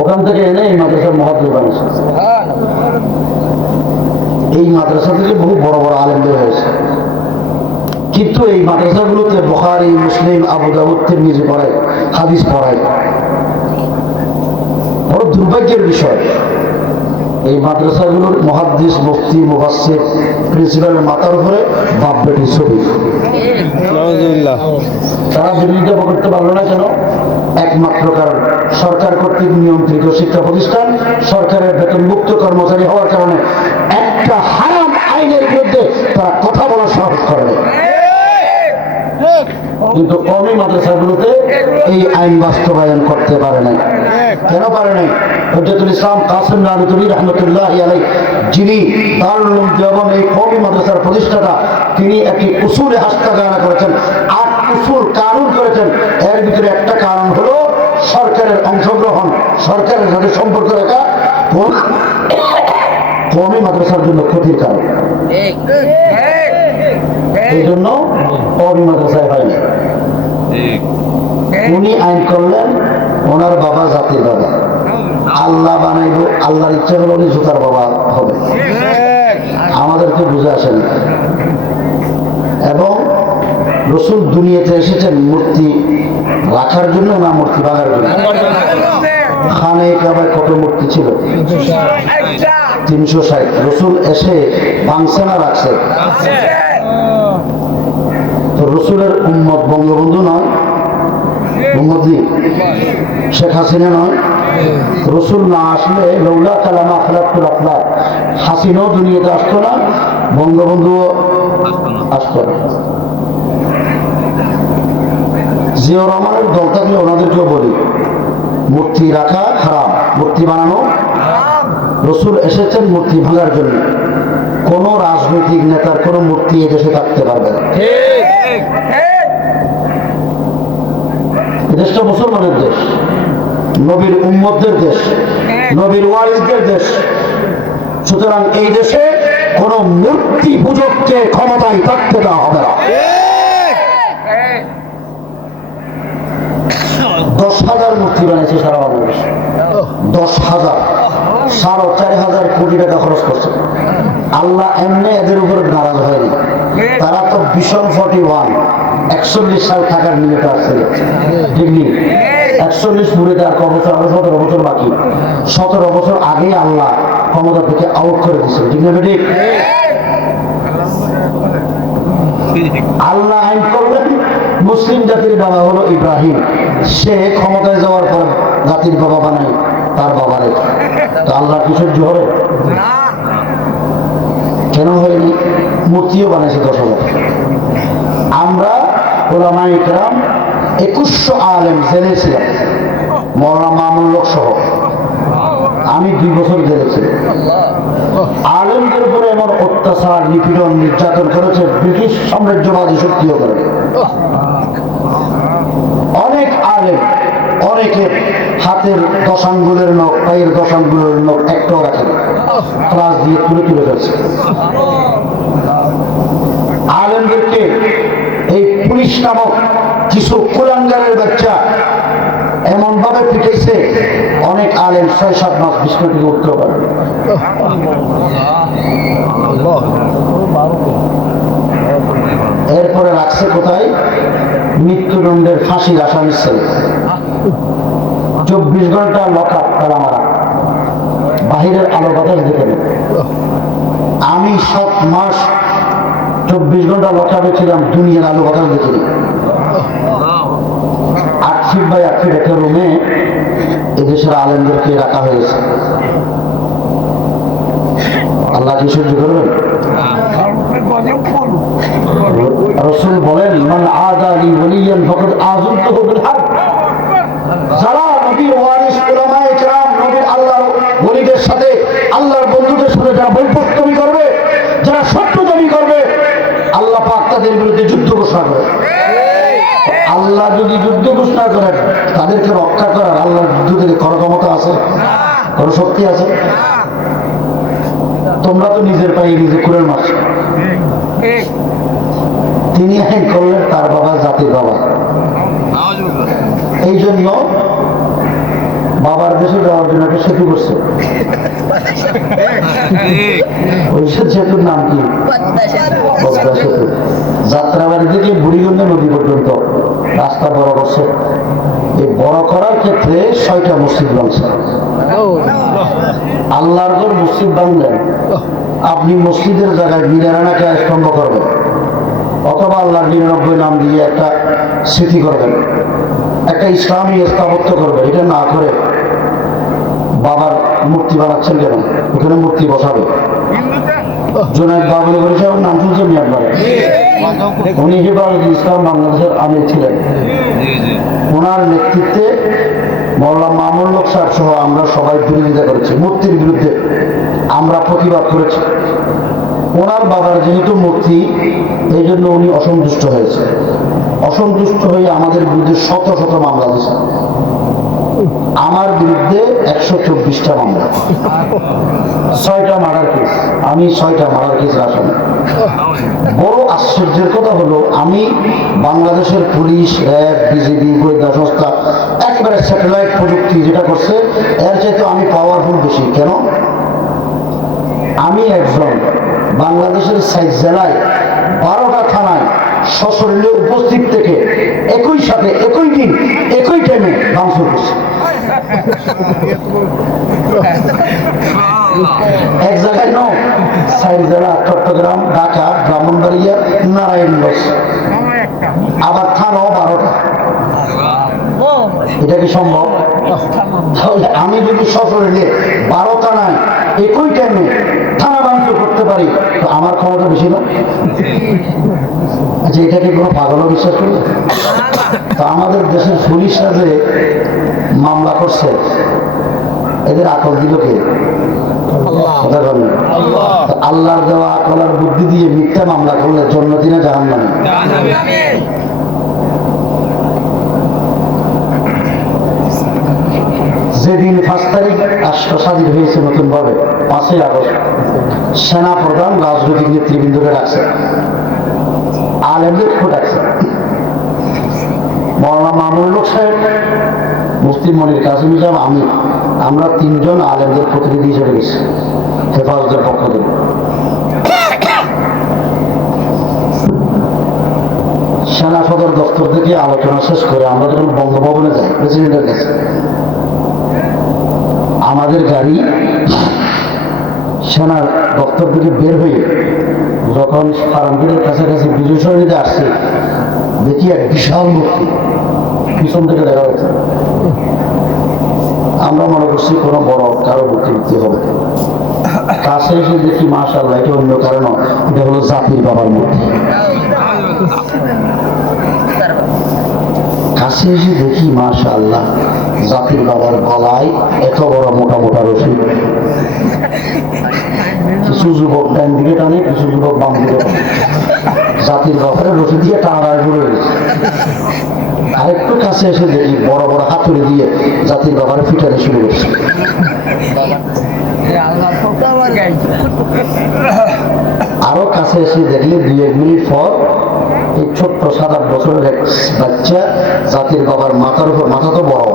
ওখান থেকে এনে এই মাদ্রাসার মুহাদ্দিস বানিয়েছে। এই মাদ্রাসা থেকে বহু বড় বড় আলেম বের হয়েছে। কিন্তু এই মাদ্রাসাগুলোতে বুখারী, মুসলিম, আবু দাউদ, তিরমিজি পড়ায়, হাদিস পড়ায়। বড় দুর্ভাগ্যের বিষয়, এই মাদ্রাসাগুলোর মুহাদ্দিস, মুফতি, মুফাসসির, প্রিন্সিপালের মাথার উপরে বাপ বেটির ছবি। তারা বিরোধিতা করতে পারলো না কেন? একমাত্র কারণ সরকার কর্তৃক নিয়ন্ত্রিত শিক্ষা প্রতিষ্ঠান, সরকারের বেতনভুক্ত কর্মচারী হওয়ার কারণে একটা হারাম আইনের বিরুদ্ধে তারা কথা বলার সাহস করে না। কিন্তু কওমি মাদ্রাসাগুলোতে এই আইন বাস্তবায়ন করতে পারে নাই। কেন পারে নাই? হুজ্জাতুল ইসলাম কাসিম নানুতুবি রহমতুল্লাহ আলাইহি, যিনি দারুল উলুম দেওবন্দ এই কওমি মাদ্রাসার প্রতিষ্ঠাতা, তিনি একটি উসুলে হাস্তাগানা করেছেন। 8 উসুল কানুন করেছেন, এর ভিতরে একটা কারণ হলো সরকারের অংশগ্রহণ, সরকারের সাথে সম্পর্ক রাখা কমই মাদ্রাসার জন্য ক্ষতির কারণ। এই জন্য কমই মাদ্রাসায় হয়নি। উনি আইন করলেন, ওনার বাবা জাতির বাবা, আল্লাহ বানাইব, আল্লাহর ইচ্ছা হলো উনি জুতার বাবা হবে। আমাদেরকে বুঝে আসেন। এবং রসুল দুনিয়াতে এসেছেন মূর্তি রাখার জন্য না মূর্তি ভাঙার জন্য? খানে কাবায় কত মূর্তি ছিল? 360। রসুল এসে ভাঙছে না রাখছে? তো রসুলের উম্মত বঙ্গবন্ধু নয়, উম্মতি শেখ হাসিনা নয়। রসুল না আসলে লৌলা কালামা আখলাকুল আখলাক, হাসিনাও দুনিয়াতে আসতো না, বঙ্গবন্ধুও আসতো না। জিয়াউর রহমানের দল থাকলে ওনাদেরকেও বলি মূর্তি রাখা হারাম, মূর্তি বানানো। রসুল এসেছেন মূর্তি ভাঙার জন্য। কোন রাজনৈতিক নেতার কোন মূর্তি এদেশে থাকতে পারবে না। দেশটা মুসলমানের দেশ, নবীর উম্মতদের দেশ, নবীর ওয়ারিসদের দেশ। সুতরাং এই দেশে কোন মূর্তি পূজককে ক্ষমতায় থাকতে দেওয়া হবে না। 10,000 মূর্তি বানিয়েছে সারা বাংলাদেশে, 10,000, 4,500 কোটি টাকা খরচ করছে। আল্লাহ এমনি এদের উপর নারাজ হয়নি। তারা তো ভীষণ 41 সাল থাকার নিমিত্তে আসছিল ডিগ্রি 41 পুরে তার বছর, আরো 17 বছর বাকি। 17 বছর আগে আল্লাহ ক্ষমতা থেকে আউট করে দিচ্ছেন, ঠিক না ঠিক? আল্লাহ আইন করলেন মুসলিম জাতির বাবা হলো ইব্রাহিম, সে ক্ষমতায় যাওয়ার পর জাতির বাবা বানাই তার বাবারে। তো আল্লাহ কি সহ্য হবে? কেন হয়নি? মূর্তিও বানাইছে 10,000। আমরা ওলামায়ে কেরাম 2100 আলেম জেলে ছিলাম, মওলানা মামুন লোক সহ। আমি 2 বছর জেলে ছিলাম। আলেমদের উপরে এমন অত্যাচার, নিপীড়ন, নির্যাতন করেছে ব্রিটিশ সাম্রাজ্যবাদী শক্তিও করে। অনেক আলেম, অনেকের হাতের 10 আঙ্গুলের নখ, পায়ের 10 আঙ্গুলের নখ একটাও রাখে না, ক্লাস দিয়ে তুলে তুলে ফেলছে। আলেমদেরকে এই পুলিশ নামক কিছু কুলাঙ্গারের বাচ্চা এমন ভাবে পিটাইছে, অনেক আলেম 6-7 মাস বিছানা থেকে উঠতেও পারে। এরপরে রাখছে কোথায়? মৃত্যুদণ্ডের ফাঁসির আসামি ছেলে, 24 ঘন্টা লকআপ, তারা মারা, বাহিরের আলো বাতাস দেখে নেই। আমি 7 মাস 24 ঘন্টা লকআপে ছিলাম, দুনিয়ার আলো বাতাস দেখিনি। 8 ফিট বাই 8 ফিট একটা রুমে এদেশের আলেমদেরকে রাখা হয়েছে। আল্লাহ কি সহ্য করবেন? রাসূল বলেন, মান আদা লি ওয়ালিয়ান ফাকাদ আযনতুহু বিল হারব। যারা নবীর ওয়ারিস উলামায়ে কেরাম, নবীর আল্লাহর ওলিদের সাথে, আল্লাহর বন্ধুদের সাথে যারা বৈপত্তমি করবে, যারা শত্রুতামি করবে, আল্লাহ পাক তাদের বিরুদ্ধে যুদ্ধ ঘোষণা করে। আল্লাহ যদি যুদ্ধ ঘোষণা করেন, তাদেরকে রক্ষা করার আল্লাহর যুদ্ধ থেকে কোনো ক্ষমতা আছে? কোনো শক্তি আছে? তোমরা তো নিজের পায়ে নিজে কুড়েল মারছো। তিনি আইন করলেন তার বাবা জাতির বাবা। এই জন্য বাবার দেশে যাওয়ার জন্য একটা সেতু করছে। ওই সেতুর নাম কি? পদ্মা সেতু। যাত্রাবাড়ি থেকে বুড়িগঙ্গ নদী পর্যন্ত রাস্তা বড় করছে। এই বড় করার ক্ষেত্রে 6টা মসজিদ বানছে। আল্লাহর ঘর মসজিদ বানলেন, আপনি মসজিদের জায়গায় মিনারানাকে স্তম্ভ করবেন, অথবা আল্লাহর 99 নাম দিয়ে একটা স্মৃতি করবেন, একটা ইসলামী স্থাপত্য করবেন। এটা না করে বাবার মূর্তি বানাচ্ছেন কেন? ওখানে মূর্তি বসাবে। জুনায়েদ বাবুল সাহেবের নাম শুনছেন আপনারা? উনি হেফাজতে ইসলাম বাংলাদেশের আমির ছিলেন। ওনার নেতৃত্বে মওলানা মামুন লোক সাহেব সহ আমরা সবাই বিরোধিতা করেছি, মূর্তির বিরুদ্ধে আমরা প্রতিবাদ করেছি। ওনার বাবার যেহেতু মূর্তি, এই জন্য উনি অসন্তুষ্ট হয়েছে। অসন্তুষ্ট হয়ে আমাদের বিরুদ্ধে শত শত মামলা দিয়েছে। আমার বিরুদ্ধে 124টা মামলা, 6টা মার্ডার কেস, আমি 6টা মার্ডার কেস আসামি। বড় আশ্চর্যের কথা হলো, আমি বাংলাদেশের পুলিশ, র্যাব, বিজিবি, গোয়েন্দা সংস্থা একবারে স্যাটেলাইট প্রযুক্তি যেটা করছে, এর চাইতে আমি পাওয়ারফুল বেশি। কেন? আমি একজন বাংলাদেশের 6 জেলায় 12টা থানায় সশরীরে উপস্থিত থেকে একই সাথে একই দিন একই টাইমে ভাঙচুর করছি। এক জায়গায় ন 6 জেলা, চট্টগ্রাম, ঢাকা, ব্রাহ্মণবাড়িয়া, নারায়ণগঞ্জ, আবার থানাও 12টা। এটা কি সম্ভব? তাহলে আমি যদি সশরীরে 12 থানায় একই টাইমে থানা ভাঙচুর করতে পারি, তো আমার ক্ষমতা বেশি না? আচ্ছা, এটাকে কোনো পাগলও বিশ্বাস করবে? তো আমাদের দেশের পুলিশরা যে মামলা করছে, এদের আকল দিল কে? আল্লাহর দেওয়া আকল আর বুদ্ধি দিয়ে মিথ্যা মামলা করলে জন্মদিনে জাহান্নামে। যেদিন 5 তারিখ রাষ্ট্র স্বাধীন হয়েছে নতুন ভাবে, 5ই আগস্ট, সেনা প্রধান রাজনৈতিক নেতৃবৃন্দকে ডাকছে, আলেমদেরকে ডাকছে। মৌলানা মামুনুল হক সাহেব, মুফতি মনির কাসিম সাহেব, আমরা 3 জন আলেমদের প্রতিনিধি হিসেবে গেছি হেফাজতের পক্ষ থেকে। সেনা সদর দপ্তর থেকে আলোচনা শেষ করে আমরা যখন বঙ্গভবনে যাই প্রেসিডেন্টের কাছে, আমাদের গাড়ি সেনা দপ্তর থেকে বের হয়ে যখন ফার্মগেটের কাছাকাছি বিজয় সরণিতে আসছে, দেখি এক বিশাল মূর্তি পিছন থেকে দেখা যাচ্ছে। আমরা মনে করছি কোনো বড় কারো মূর্তি হবে। কাছে এসে দেখি মাশাআল্লাহ, এটা অন্য কারণ, এটা হলো জাতির বাবার মূর্তি। কাছে এসে দেখি মাশাআল্লাহ, জাতির বাবার গলায় এত বড় মোটা মোটা রশি। কিছু যুবক ডান দিকে টানে, কিছু যুবক বাম দিকে টানে। জাতির বাবার রশি দিয়ে টানা ঘুরে গেছে। আরেকটু কাছে এসে দেখি বড় বড় হাতুড়ি দিয়ে জাতির বাবারে ফিটাতে শুরু করছে। আরো কাছে এসে দেখলে 2-1 মিনিট পর এই ছোট্ট 7-8 বছরের এক বাচ্চা জাতির বাবার মাথার উপর, মাথা তো বড়,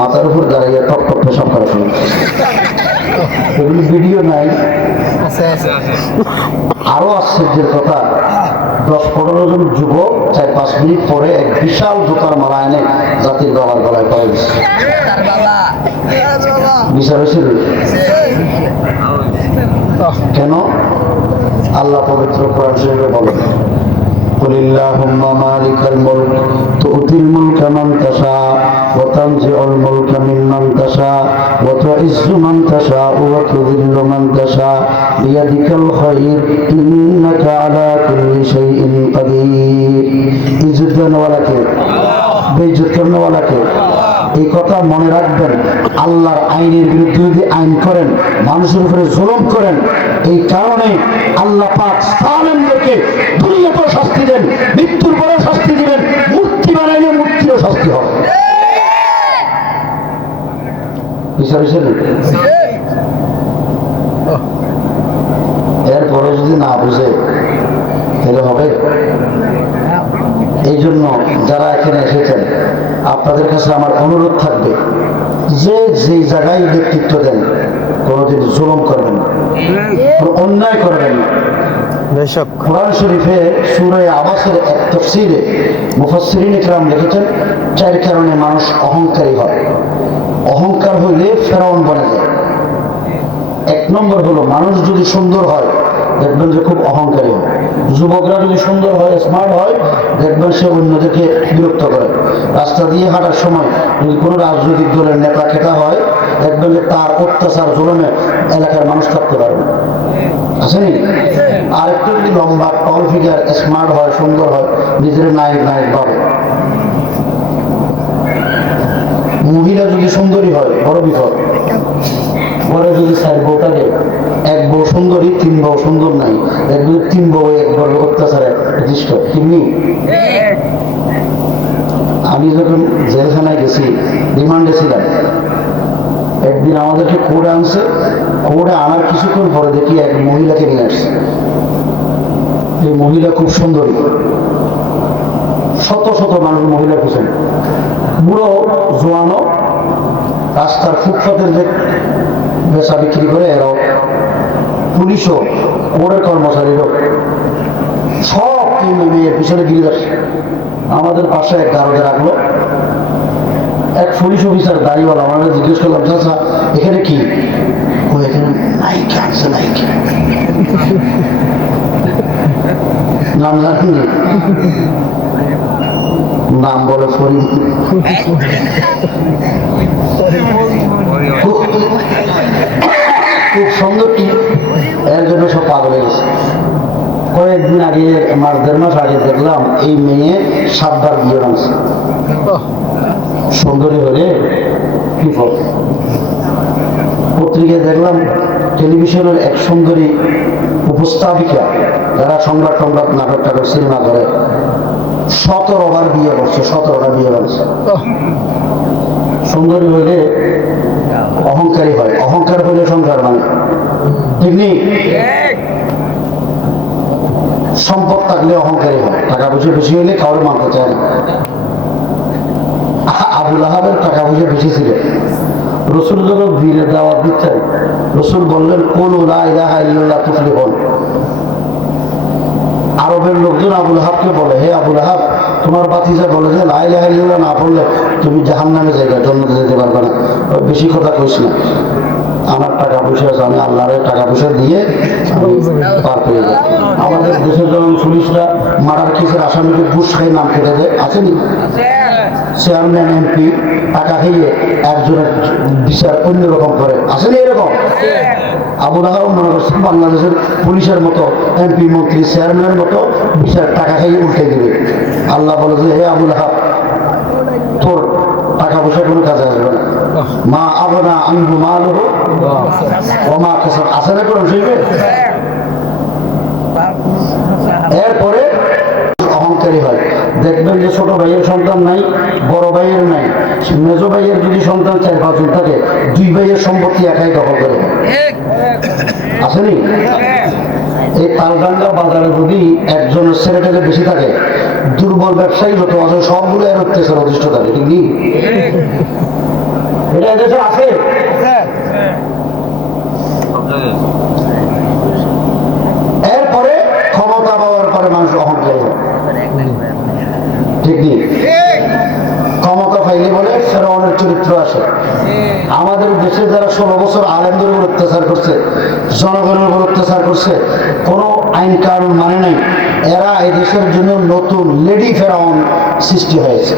মাথার উপর দাঁড়িয়ে টপ টপ পেশাব করা শুরু করছে। এগুলি ভিডিও নাই। আরো আশ্চর্যের কথা, 10-15 জন যুবক 4-5 মিনিট পরে এক বিশাল জুতার মালা এনে জাতির বাবার গলায় পড়ে দিচ্ছে। বিচার হয়েছে কেন? আল্লাহ পবিত্র কোরআন শরীফে বলেন, قل اللهم مالك الملك تؤتي الملك من تشاء وتنزع الملك ممن تشاء وتعز من تشاء وتذل من تشاء بيدك الخير إنك على كل شيء قدير। ইজ্জত দেওয়ালাকে, বেইজ্জত করানোওয়ালাকে, এই কথা মনে রাখবেন। আল্লাহর আইনের বিরুদ্ধে যদি আইন করেন, মানুষের উপরে জুলুম করেন, এই কারণে আল্লাহ পাক জালেমদেরকে দুনিয়াতে শাস্তি দেন, মৃত্যুর পরে শাস্তি দিবেন, মূর্তি বানাইলে মূর্তিরও শাস্তি হবে। বিচার হিসেবে এরপরে যদি না বুঝে তাহলে হবে। এই জন্য যারা এখানে এসেছেন, আপনাদের কাছে আমার অনুরোধ থাকবে, যে যেই জায়গায় নেতৃত্ব দেন কোনোদিন জুলুম করবেন না, অন্যায় করবেন না। কোরআন শরীফে সূরা আবাসের এক তাফসীরে মুফাসসিরিন ইকরাম লিখেছেন, 4 কারণে মানুষ অহংকারী হয়। অহংকার হইলে ফেরাউন বনে যায়। 1 নম্বর হলো, মানুষ যদি সুন্দর হয় দেখবেন যে খুব অহংকারী হয়। যুবকরা যদি সুন্দর হয়, স্মার্ট হয়, দেখবেন সে অন্যদেরকে বিরক্ত করে। রাস্তা দিয়ে হাঁটার সময় যদি কোনো রাজনৈতিক দলের নেতা খেতা হয়, দেখবেন যে তার অত্যাচার জুলুমে এলাকার মানুষ থাকতে পারবে না। আসেনি? আর একটু যদি লম্বা, টল ফিগার, স্মার্ট হয়, সুন্দর হয়, নিজের নায়ক ভাবে। মহিলা যদি সুন্দরী হয়, বড় বিপদ। ঘরে যদি 4 বউ থাকে, 1 বউ সুন্দরী, 3 বউ সুন্দর নাই, 3 বউ 1 বউ অত্যাচারে প্রতিষ্ঠ। আমি যখন জেলখানায় গেছি, রিমান্ডে ছিলাম, একদিন আমাদেরকে কোর্টে আনছে। কোর্টে আনার কিছুক্ষণ পরে দেখি এক মহিলাকে নিয়ে আসছে। এই মহিলা খুব সুন্দরী, শত শত মানুষ মহিলার পিছনে, বুড়ো জোয়ানো, রাস্তার ফুটপাতের যে বেচা বিক্রি করে এরাও, পুলিশও, কোর্টের কর্মচারীরও, সব এই মেয়ের পিছনে গিয়ে আসছে। আমাদের পাশে এক গারদে রাখলো, এক পুলিশ অফিসার দাঁড়িয়েওয়ালা। আমরা জিজ্ঞেস করলাম, চাচা এখানে কি? ও এখানে নায়িকা আছে, নায়িকা। নাম জানেন? নাম বলে ফরিদ। খুব সুন্দর কি, এর জন্য সব পাগল হয়ে গেছে। কয়েকদিন আগে, দেড় মাস আগে দেখলাম এই মেয়ে 7 বার বিয়ে ভাঙছে। সুন্দরী হলে কি ফল? পত্রিকায় দেখলাম টেলিভিশনের এক সুন্দরী উপস্থাপিকা, যারা সংবাদ টংবাদ নাটক টাটক সিনেমা করে, 17 বার বিয়ে করছে, 17টা বিয়ে করছে। সুন্দরী হইলে অহংকারী হয়, অহংকার হইলে সংসার মানে, ঠিক নেই? সম্পদ থাকলে অহংকারী হয়, টাকা পয়সা বেশি হইলে কাউরে মানতে চায় না। আবুল আহাবের টাকা পয়সা বেশি ছিল। রসুল যখন বীরের দাওয়াত দিচ্ছেন, রসুল বললেন, কোন লা ইলাহা ইল্লাল্লাহ তুফলিহুন। আরবের লোকজন আবুল আহাবকে বলে, হে আবুল আহাব, তোমার বাতিজা বলে যে লা ইলাহা ইল্লাল্লাহ না পড়লে তুমি জাহান্নামে যাইবা, জান্নাতে যেতে পারবে না। বেশি কথা কইস না, আমার টাকা পয়সা আছে, আমি আল্লাহরের টাকা পয়সা দিয়ে আমি পার পেয়ে যাই। আমাদের দেশের যখন পুলিশরা মার্ডার কেসের আসামিকে ঘুষ খাই নাম কেটে দেয়, আসেনি? চেয়ারম্যান এমপি টাকা খেয়ে একজনের বিচার অন্যরকম করে, আসেনি এরকম? আবুল আহাব মনে করছেন বাংলাদেশের পুলিশের মতো এমপি মন্ত্রী চেয়ারম্যানের মতো বিচার টাকা খেয়ে উল্টে দেবে। আল্লাহ বলে যে, হে আবুল আহাব, তোর টাকা পয়সা কোনো কাজে আসবে না। মা আবনা আনহু মালুহু ওয়া মা কাসাব। আছে না কোন শিখবে? এরপরে অহংকারী হয়। দেখবেন যে ছোট ভাইয়ের সন্তান নাই, বড় ভাইয়ের নাই, মেজ ভাইয়ের যদি সন্তান 4-5 জন থাকে, 2 ভাইয়ের সম্পত্তি একাই দখল করে। আসেনি? এই তালডাঙ্গা বাজারে যদি একজনের ছেলেটাকে বেশি থাকে, দুর্বল ব্যবসায়ী যত আছে সবগুলো এর অত্যাচার অধিষ্ঠ থাকে, ঠিক নেই? এটা এদেশে আছে। এরপরে ক্ষমতা পাওয়ার পরে মানুষ অহংকারী হয়, ঠিক নেই? ক্ষমতা পাইলে বলে ফেরাউনের চরিত্র আসে। আমাদের দেশে যারা 16 বছর আলেমদের উপর অত্যাচার করছে, জনগণের উপর অত্যাচার করছে, কোনো আইন কানুন মানে নাই, এরা এই দেশের জন্য নতুন লেডি ফেরাউন সৃষ্টি হয়েছে।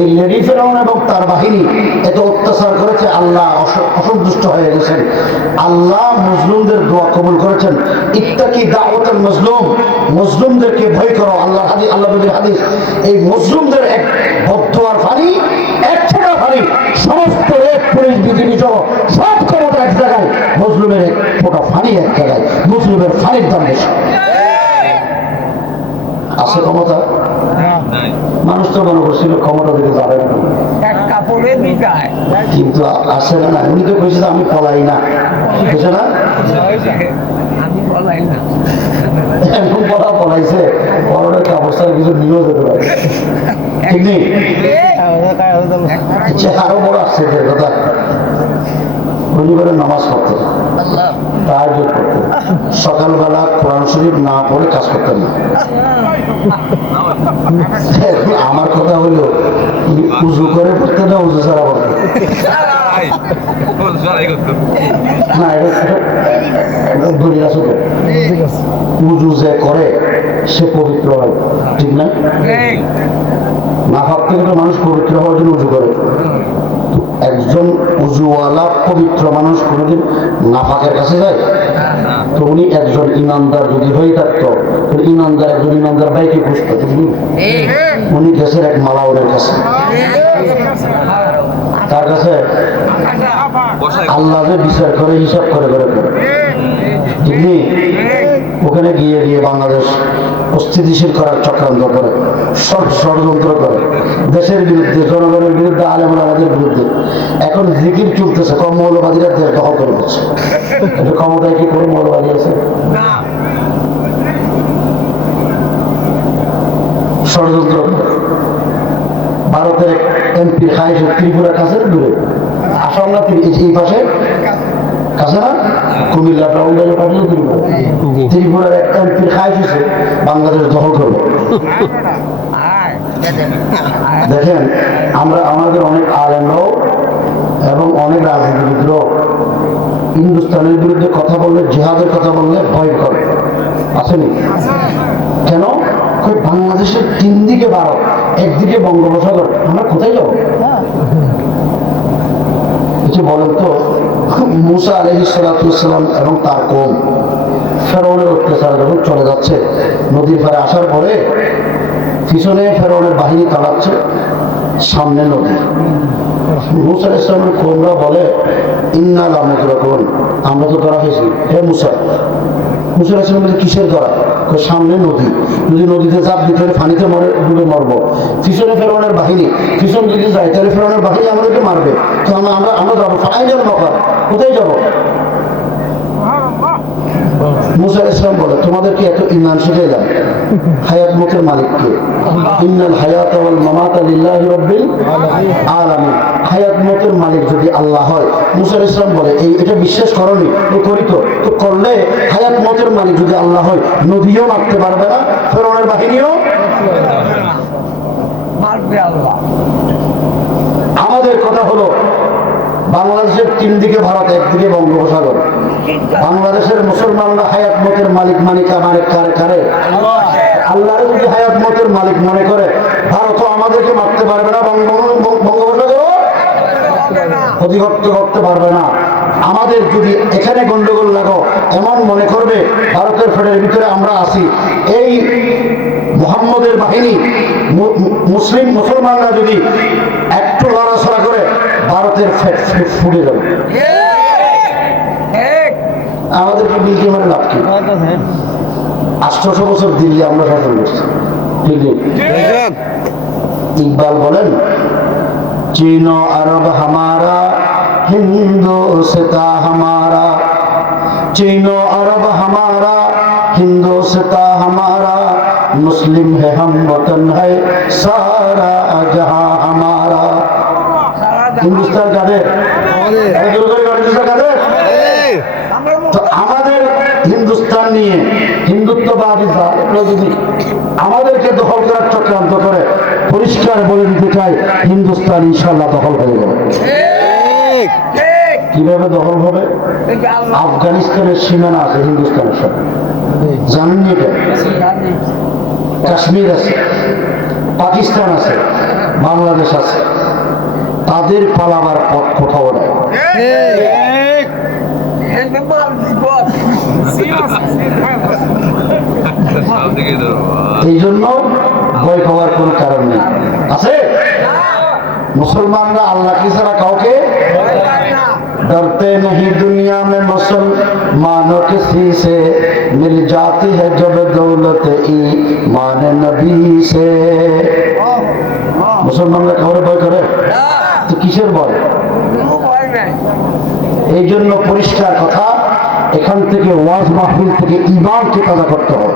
এই লেডি ফেরাউন এবং তার বাহিনী এত অত্যাচার করেছে, আল্লাহ অসন্তুষ্ট হয়ে গেছেন। আল্লাহ মজলুমদের দোয়া কবুল করেছেন। ইত্তাকি দাওয়াতুল মজলুম, মজলুমদেরকে ভয় করো। আল্লাহ হাদিস, আল্লাহ নবীর হাদিস। এই মজলুমদের এক বদদোয়ার পানি, এক ফোঁটা পানি, সমস্ত এক পুলিশ বিজেপি সহ সব ক্ষমতা এক জায়গায়, মজলুমের এক ফোঁটা পানি এক জায়গায়, মজলুমের পানির দাম বেশি। আছে ক্ষমতা? মানুষ তো মনে করছিল ক্ষমতা দিতে যাবে না, কিন্তু আসে না। উনি তো কইছে আমি পলাই না, বুঝে না? এখন পলাইছে, পলানোর অবস্থায় কিছু নিয়েও যেতে পারে, ঠিক নেই? আরো বড় আসছে কথা, উনি করে নামাজ পড়তেন, তাহাজ্জুদ করতেন, সকালবেলা কোরআন শরীফ না পড়ে কাজ করতেন না। আমার কথা হলো, উজু করে পড়তেন না উজু ছাড়া পড়তেন না? উজু যে করে সে পবিত্র হয়, ঠিক না? নাফাক থেকে তো মানুষ পবিত্র হওয়ার জন্য উজু করে। একজন উজুওয়ালা পবিত্র মানুষ কোনোদিন নাফাকের কাছে যায়? তো উনি একজন ইমানদার যদি হয়ে থাকতো, ইমানদার একজন ইমানদার বাইকে খুঁজতো, উনি দেশের এক মালাউরের কাছে। তার কাছে আল্লাহ যে বিচার করে, হিসাব করে করে করে, ঠিক নেই? ওখানে গিয়ে গিয়ে বাংলাদেশ অস্থিতিশীল করার চক্রান্ত করে, ষড়যন্ত্র করে। দেশের বিরুদ্ধে, জনগণের বিরুদ্ধে, আলেমুলামাদের বিরুদ্ধে। এখন জিকির চলতেছে, কম মৌলবাদীরা দেশ দখল করে দিচ্ছে। এটা ক্ষমতায় কি করে মৌলবাদী আছে? না ষড়যন্ত্র করে। ভারতের এমপির খাই ত্রিপুরা কাছে দূরে, আসাম না এই পাশে কাছে না, কুমিল্লা টাউন্ডারে পাঠিয়ে ত্রিপুরা। ত্রিপুরার এক এমপির খাই হয়েছে বাংলাদেশ দখল করবে। আয় দেখেন, আমরা আমাদের অনেক আলেমরাও এবং অনেক রাজনীতিবিদরাও হিন্দুস্তানের বিরুদ্ধে কথা বললে, জিহাদের কথা বললে ভয় করে, আসেনি? কেন? কই বাংলাদেশের 3 দিকে ভারত, একদিকে বঙ্গোপসাগর, আমরা কোথায় যাবো? কিছু বলেন তো, মুসা আলাইহিস সালাতু ওয়াস সালাম এবং তার কওম ফেরাউনের অত্যাচার যখন চলে যাচ্ছে, নদীর পাড়ে আসার পরে পিছনে ফেরাউনের বাহিনী তাড়াচ্ছে, সামনে নদী। মুসা আলাইহিস সালামের কওমরা বলে, ইন্না লামুদরাকুন, আমরা তো ধরা হয়েছি। হে মুসা, মুসা আলাইহিস সালাম বলে, কিসের ধরা? সামনে নদী, যদি নদীতে চাপ দিতে হলে পানিতে ডুবে মরবো। পিছনে ফেরাউনের বাহিনী, পিছন যদি যায় তাহলে ফেরাউনের বাহিনী আমাদেরকে মারবে। তো আমরা যাবো ফাইনাল নকর, কোথায় যাবো? মুসা আলাইহিস সালাম বলে, তোমাদেরকে এত ঈমান শিখে যান, হায়াত মতের মালিককে। ইন্নাল হায়াত ওয়াল মামাত লিল্লাহি রাব্বিল আলামিন। হায়াত মতের মালিক যদি আল্লাহ হয়, মুসা আলাইহিস সালাম বলে, এটা বিশ্বাস করনি? করি তো করলে হায়াত মতের মালিক যদি আল্লাহ হয়, নদীও মারতে পারবে না, ফেরাউনের বাহিনীও মারবে আল্লাহ। আমাদের কথা হলো, বাংলাদেশের 3 দিকে ভারত, একদিকে বঙ্গোপসাগর। বাংলাদেশের মুসলমানরা হায়াত মতের মালিক মানে কারে? আল্লাহ যদি হায়াত মতের মালিক মনে করে, ভারতও আমাদেরকে মারতে পারবে না, বঙ্গোপসাগরও অধিগত করতে পারবে না। আমাদের যদি এখানে গন্ডগোল লাগো এমন মনে করবে, ভারতের ফেডের ভিতরে আমরা আছি, এই মুহাম্মদের বাহিনী মুসলমানরা যদি একটু লড়াছড়া করে, ভারতের ফুটে যাবে। আমাদেরকে বিলকে মানে লাভ কি? 800 বছর দিল্লি আমরা শাসন করছি। ইকবাল বলেন, চীন আরব হামারা, হিন্দুস্তান হামারা, चीन अरब हमारा, हिंदुस्तान हमारा, मुस्लिम है हम वतन है सारा जहां हमारा। हिंदुस्तान কাদের? তো আমাদের হিন্দুস্তান নিয়ে হিন্দুত্ববাদী যদি আমাদেরকে দখল করার চক্রান্ত করে, পরিষ্কার বলে দিতে চাই, হিন্দুস্তান ইনশাল্লাহ দখল হয়ে যাবে। কিভাবে দখল হবে? আফগানিস্তানের সীমানা আছে হিন্দুস্তানের সাথে, জানেন এটা? কাশ্মীর আছে, পাকিস্তান আছে, বাংলাদেশ আছে, তাদের পালাবার পথ কোথাও নেই। এই জন্য ভয় পাওয়ার কোন কারণ নেই। আছে? মুসলমানরা আল্লাহ কি ছাড়া কাউকে डरते नहीं दुनिया में मुसलमानों किसी से, मिल जाती है जब दौलत ईमान नबी से। মুসলমানরা কাউরে ভয় করে? তো কিসের ভয়? এই জন্য পরিষ্কার কথা, এখান থেকে ওয়াজ মাহফিল থেকে ঈমানকে তাজা করতে হবে।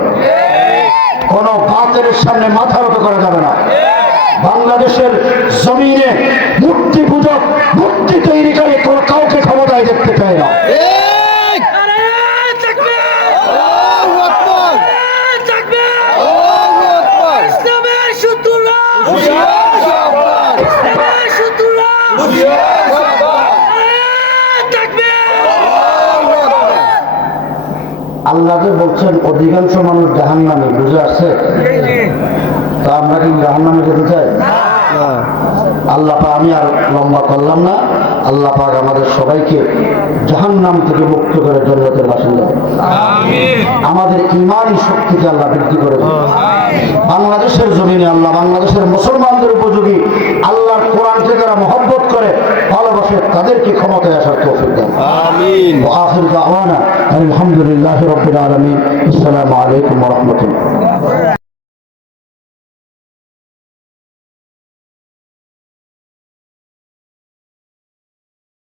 কোন বাতিলের সামনে মাথা নত করা যাবে না। বাংলাদেশের জমিনে মূর্তি পূজক, মূর্তি তৈরি করে কোন কাউকে ক্ষমতায় দেখতে চায় না। আল্লাহ যে বলছেন অধিকাংশ মানুষ জাহান্নামে, বুঝে আসছে? তা আমরা কি জাহান্নামে যেতে চাই? আল্লাহ পাক, আমি আর লম্বা করলাম না, আল্লাহ পাক আমাদের সবাইকে জাহান্নাম থেকে মুক্ত করে জান্নাতের বাসিন্দা, আমাদের ঈমানি শক্তিকে আল্লাহ বৃদ্ধি করে দেন। বাংলাদেশের জমিনে আল্লাহ বাংলাদেশের মুসলমানদের উপযোগী আল্লাহর কোরআনকে যারা মহব্বত করে, ভালোবাসে, তাদেরকে ক্ষমতায় আসার তৌফিক দেন। আমিন। ওয়া আখিরু দাওয়ানা আলহামদুলিল্লাহি রাব্বিল আলামিন। আসসালামু আলাইকুম ওয়া রাহমাতুল্লাহ।